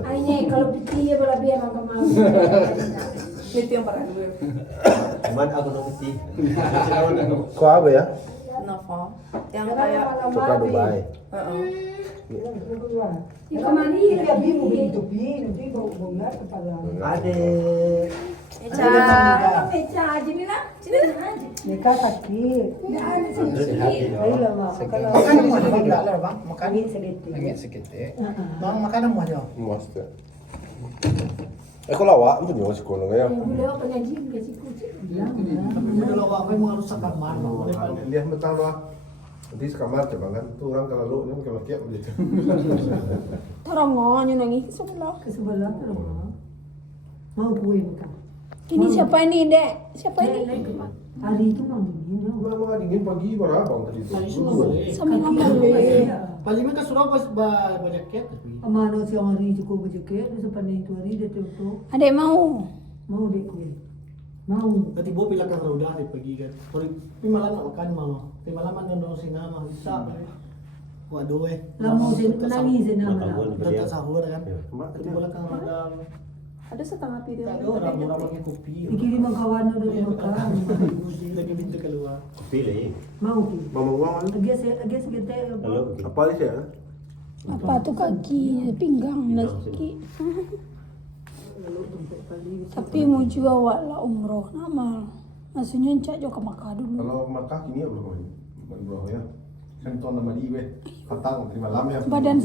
Ainya kalau piti ya berlebih emang kemana? Itu yang parah dulu. Cuman aku ngerti. Kok apa ya? Nova. Yang kayak Coklat Dubai. Ya kemana ya bingung. Ada. Eca aja nih nak, sini aja. Nikah sakit. Ya ada sakit. Ayo lah kalau Makan mau ada enggak lah bang? Makan sedikit. Bang makan mau aja. Masta. Kau lawak itu nyawa sekolah ya. beliau penyajian ke situ. Kalau apa mau harus kamar. Dia betul lah. Nanti sekamar coba kan. Tuh orang kalau lu ini kalau kiap gitu. Tarongo nyanyi sebelah. Ke sebelah terus. Mau kue makan. Ini siapa ini, Dek? Siapa ini? Hari itu mau dingin. Mama dingin pagi berapa tadi itu? Sama boleh. Paling mereka suruh banyak ket tapi. Amano siang hari cukup berjaket, sepanjang itu hari dia tutup. Adek mau. Mau dek kue. Mau. Nanti bawa pilakan roda deh pergi kan. Tapi malam nak makan mama. Tapi malam kan dong sinama bisa. Waduh Lama nangis nama. Datang sahur kan. Nanti pilakan roda. Ada setengah video. Tak ada orang pakai kopi. Dikirim kawan udah makan. Lagi pintu keluar. Pilih. Mau ki. Mama uang Agak segitu. Kalau apa sih ya? Apa tuh kaki, pinggang, kaki. Tapi mau juga wala umroh nama. Maksudnya cak jo ke Makkah dulu. Kalau Makkah ini apa namanya? Berdua ya. Kan tuan nama di petang di malam ya. Badan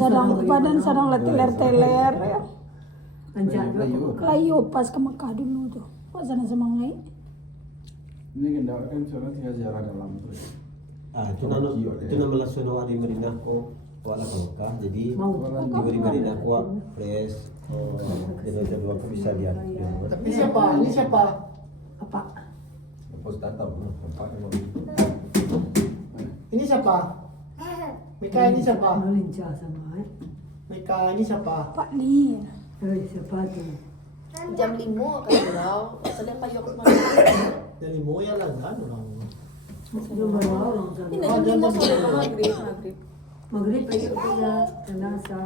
sedang leteler-teler ya. Layu pas ke Makkah dulu tuh. Kok sana semangai? Ini kan seorang tinggal ziarah dalam terus. itu nama laksana di Madinah ko wala ka jadi di Madinah ko fresh jadi waktu bisa lihat. Tapi siapa? Ini siapa? Apa? Pos datang. Ini siapa? Mika ini siapa? Melincah sama. Mika ini siapa? Pak Li. Siapa tu? Jam 5 kan bro. Sedang payung kemana? Dari Moya lah kan orang. Belum bawa orang sana. Ini jam 5 sore maghrib. Maghrib pergi kerja, tenasa.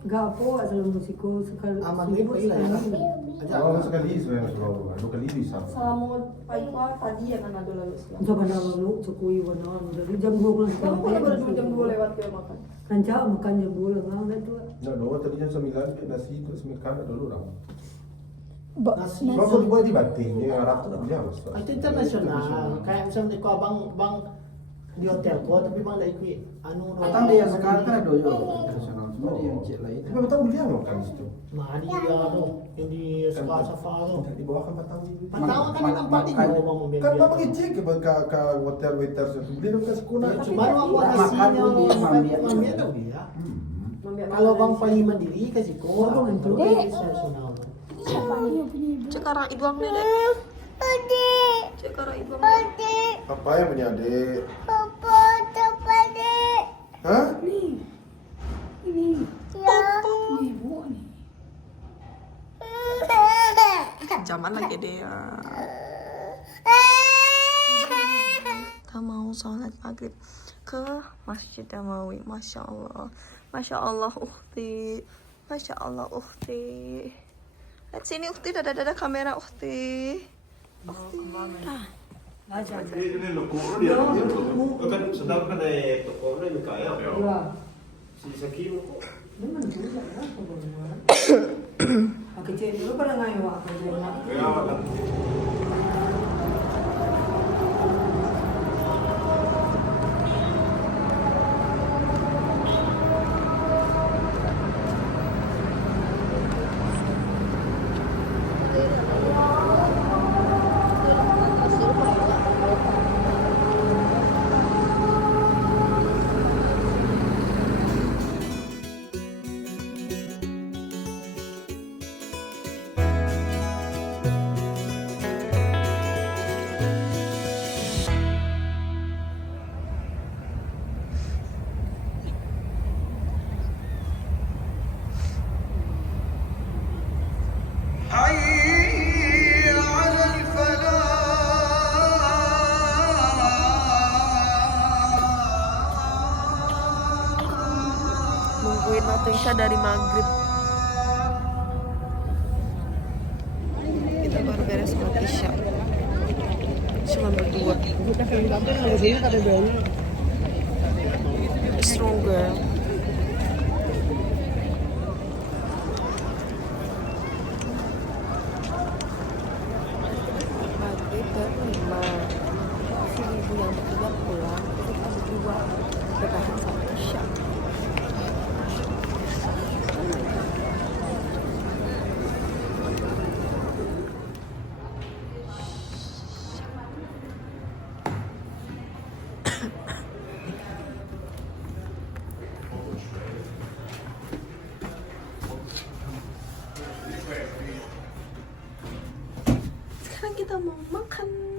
Enggak apa, asal musiko sekali. Maghrib pergi lah ya. Oh sekali saya suruh 2 kali bisa. Salamun pagi tadi ya kan ada lalu siang. Coba dah lalu cukui warna dari jam 12 Kamu boleh baru jam 2 lewat ke makan. Kanca makan jam 2 ngang itu. Nah, dua tadi jam 9 nasi terus makan dulu orang. Nasi. Bapak dibuat di batin, ya Arab tuh dia mas. Itu internasional. Kayak misalnya ko bang di hotel ko tapi bang dari kui anu datang dia sekarang kan ada juga internasional cuma dia yang cek lain. Tapi betul beli yang makan situ. Nah dia anu yang di Safa tu. Di bawah kan batang. Patang kan tempat ini bang mobil. Kan bapak ngecek ke hotel waiter itu beli dong ke sekolah. Cuma bang buat nasinya mami tahu dia. Kalau bang paling mandiri kasih ko itu internasional. Siapa nih yang punya ibu? Sekarang ibu ang nenek. Sekarang ibu ang. Apa yang punya adik? Papa, Dek. Hah? Ini ibu nih. Zaman lagi dia. Kita mau sholat maghrib ke Masjid Nabawi. Masya Allah ukhti. Masya Allah ukhti. Lihat sini ukhti, dada kamera ukhti. Ini loko dia. Kan sedang kan toko ni kaya. Si Sakim ko. Aku cek dulu pada ngayu aku jadi. nungguin waktu Isya dari maghrib. Kita baru beres sholat Isya. Cuma berdua. Strong girl. Maghrib baru 5. Si ibu yang ketiga pulang, itu kita berdua bertahan sampai Isya. Sekarang kita mau makan.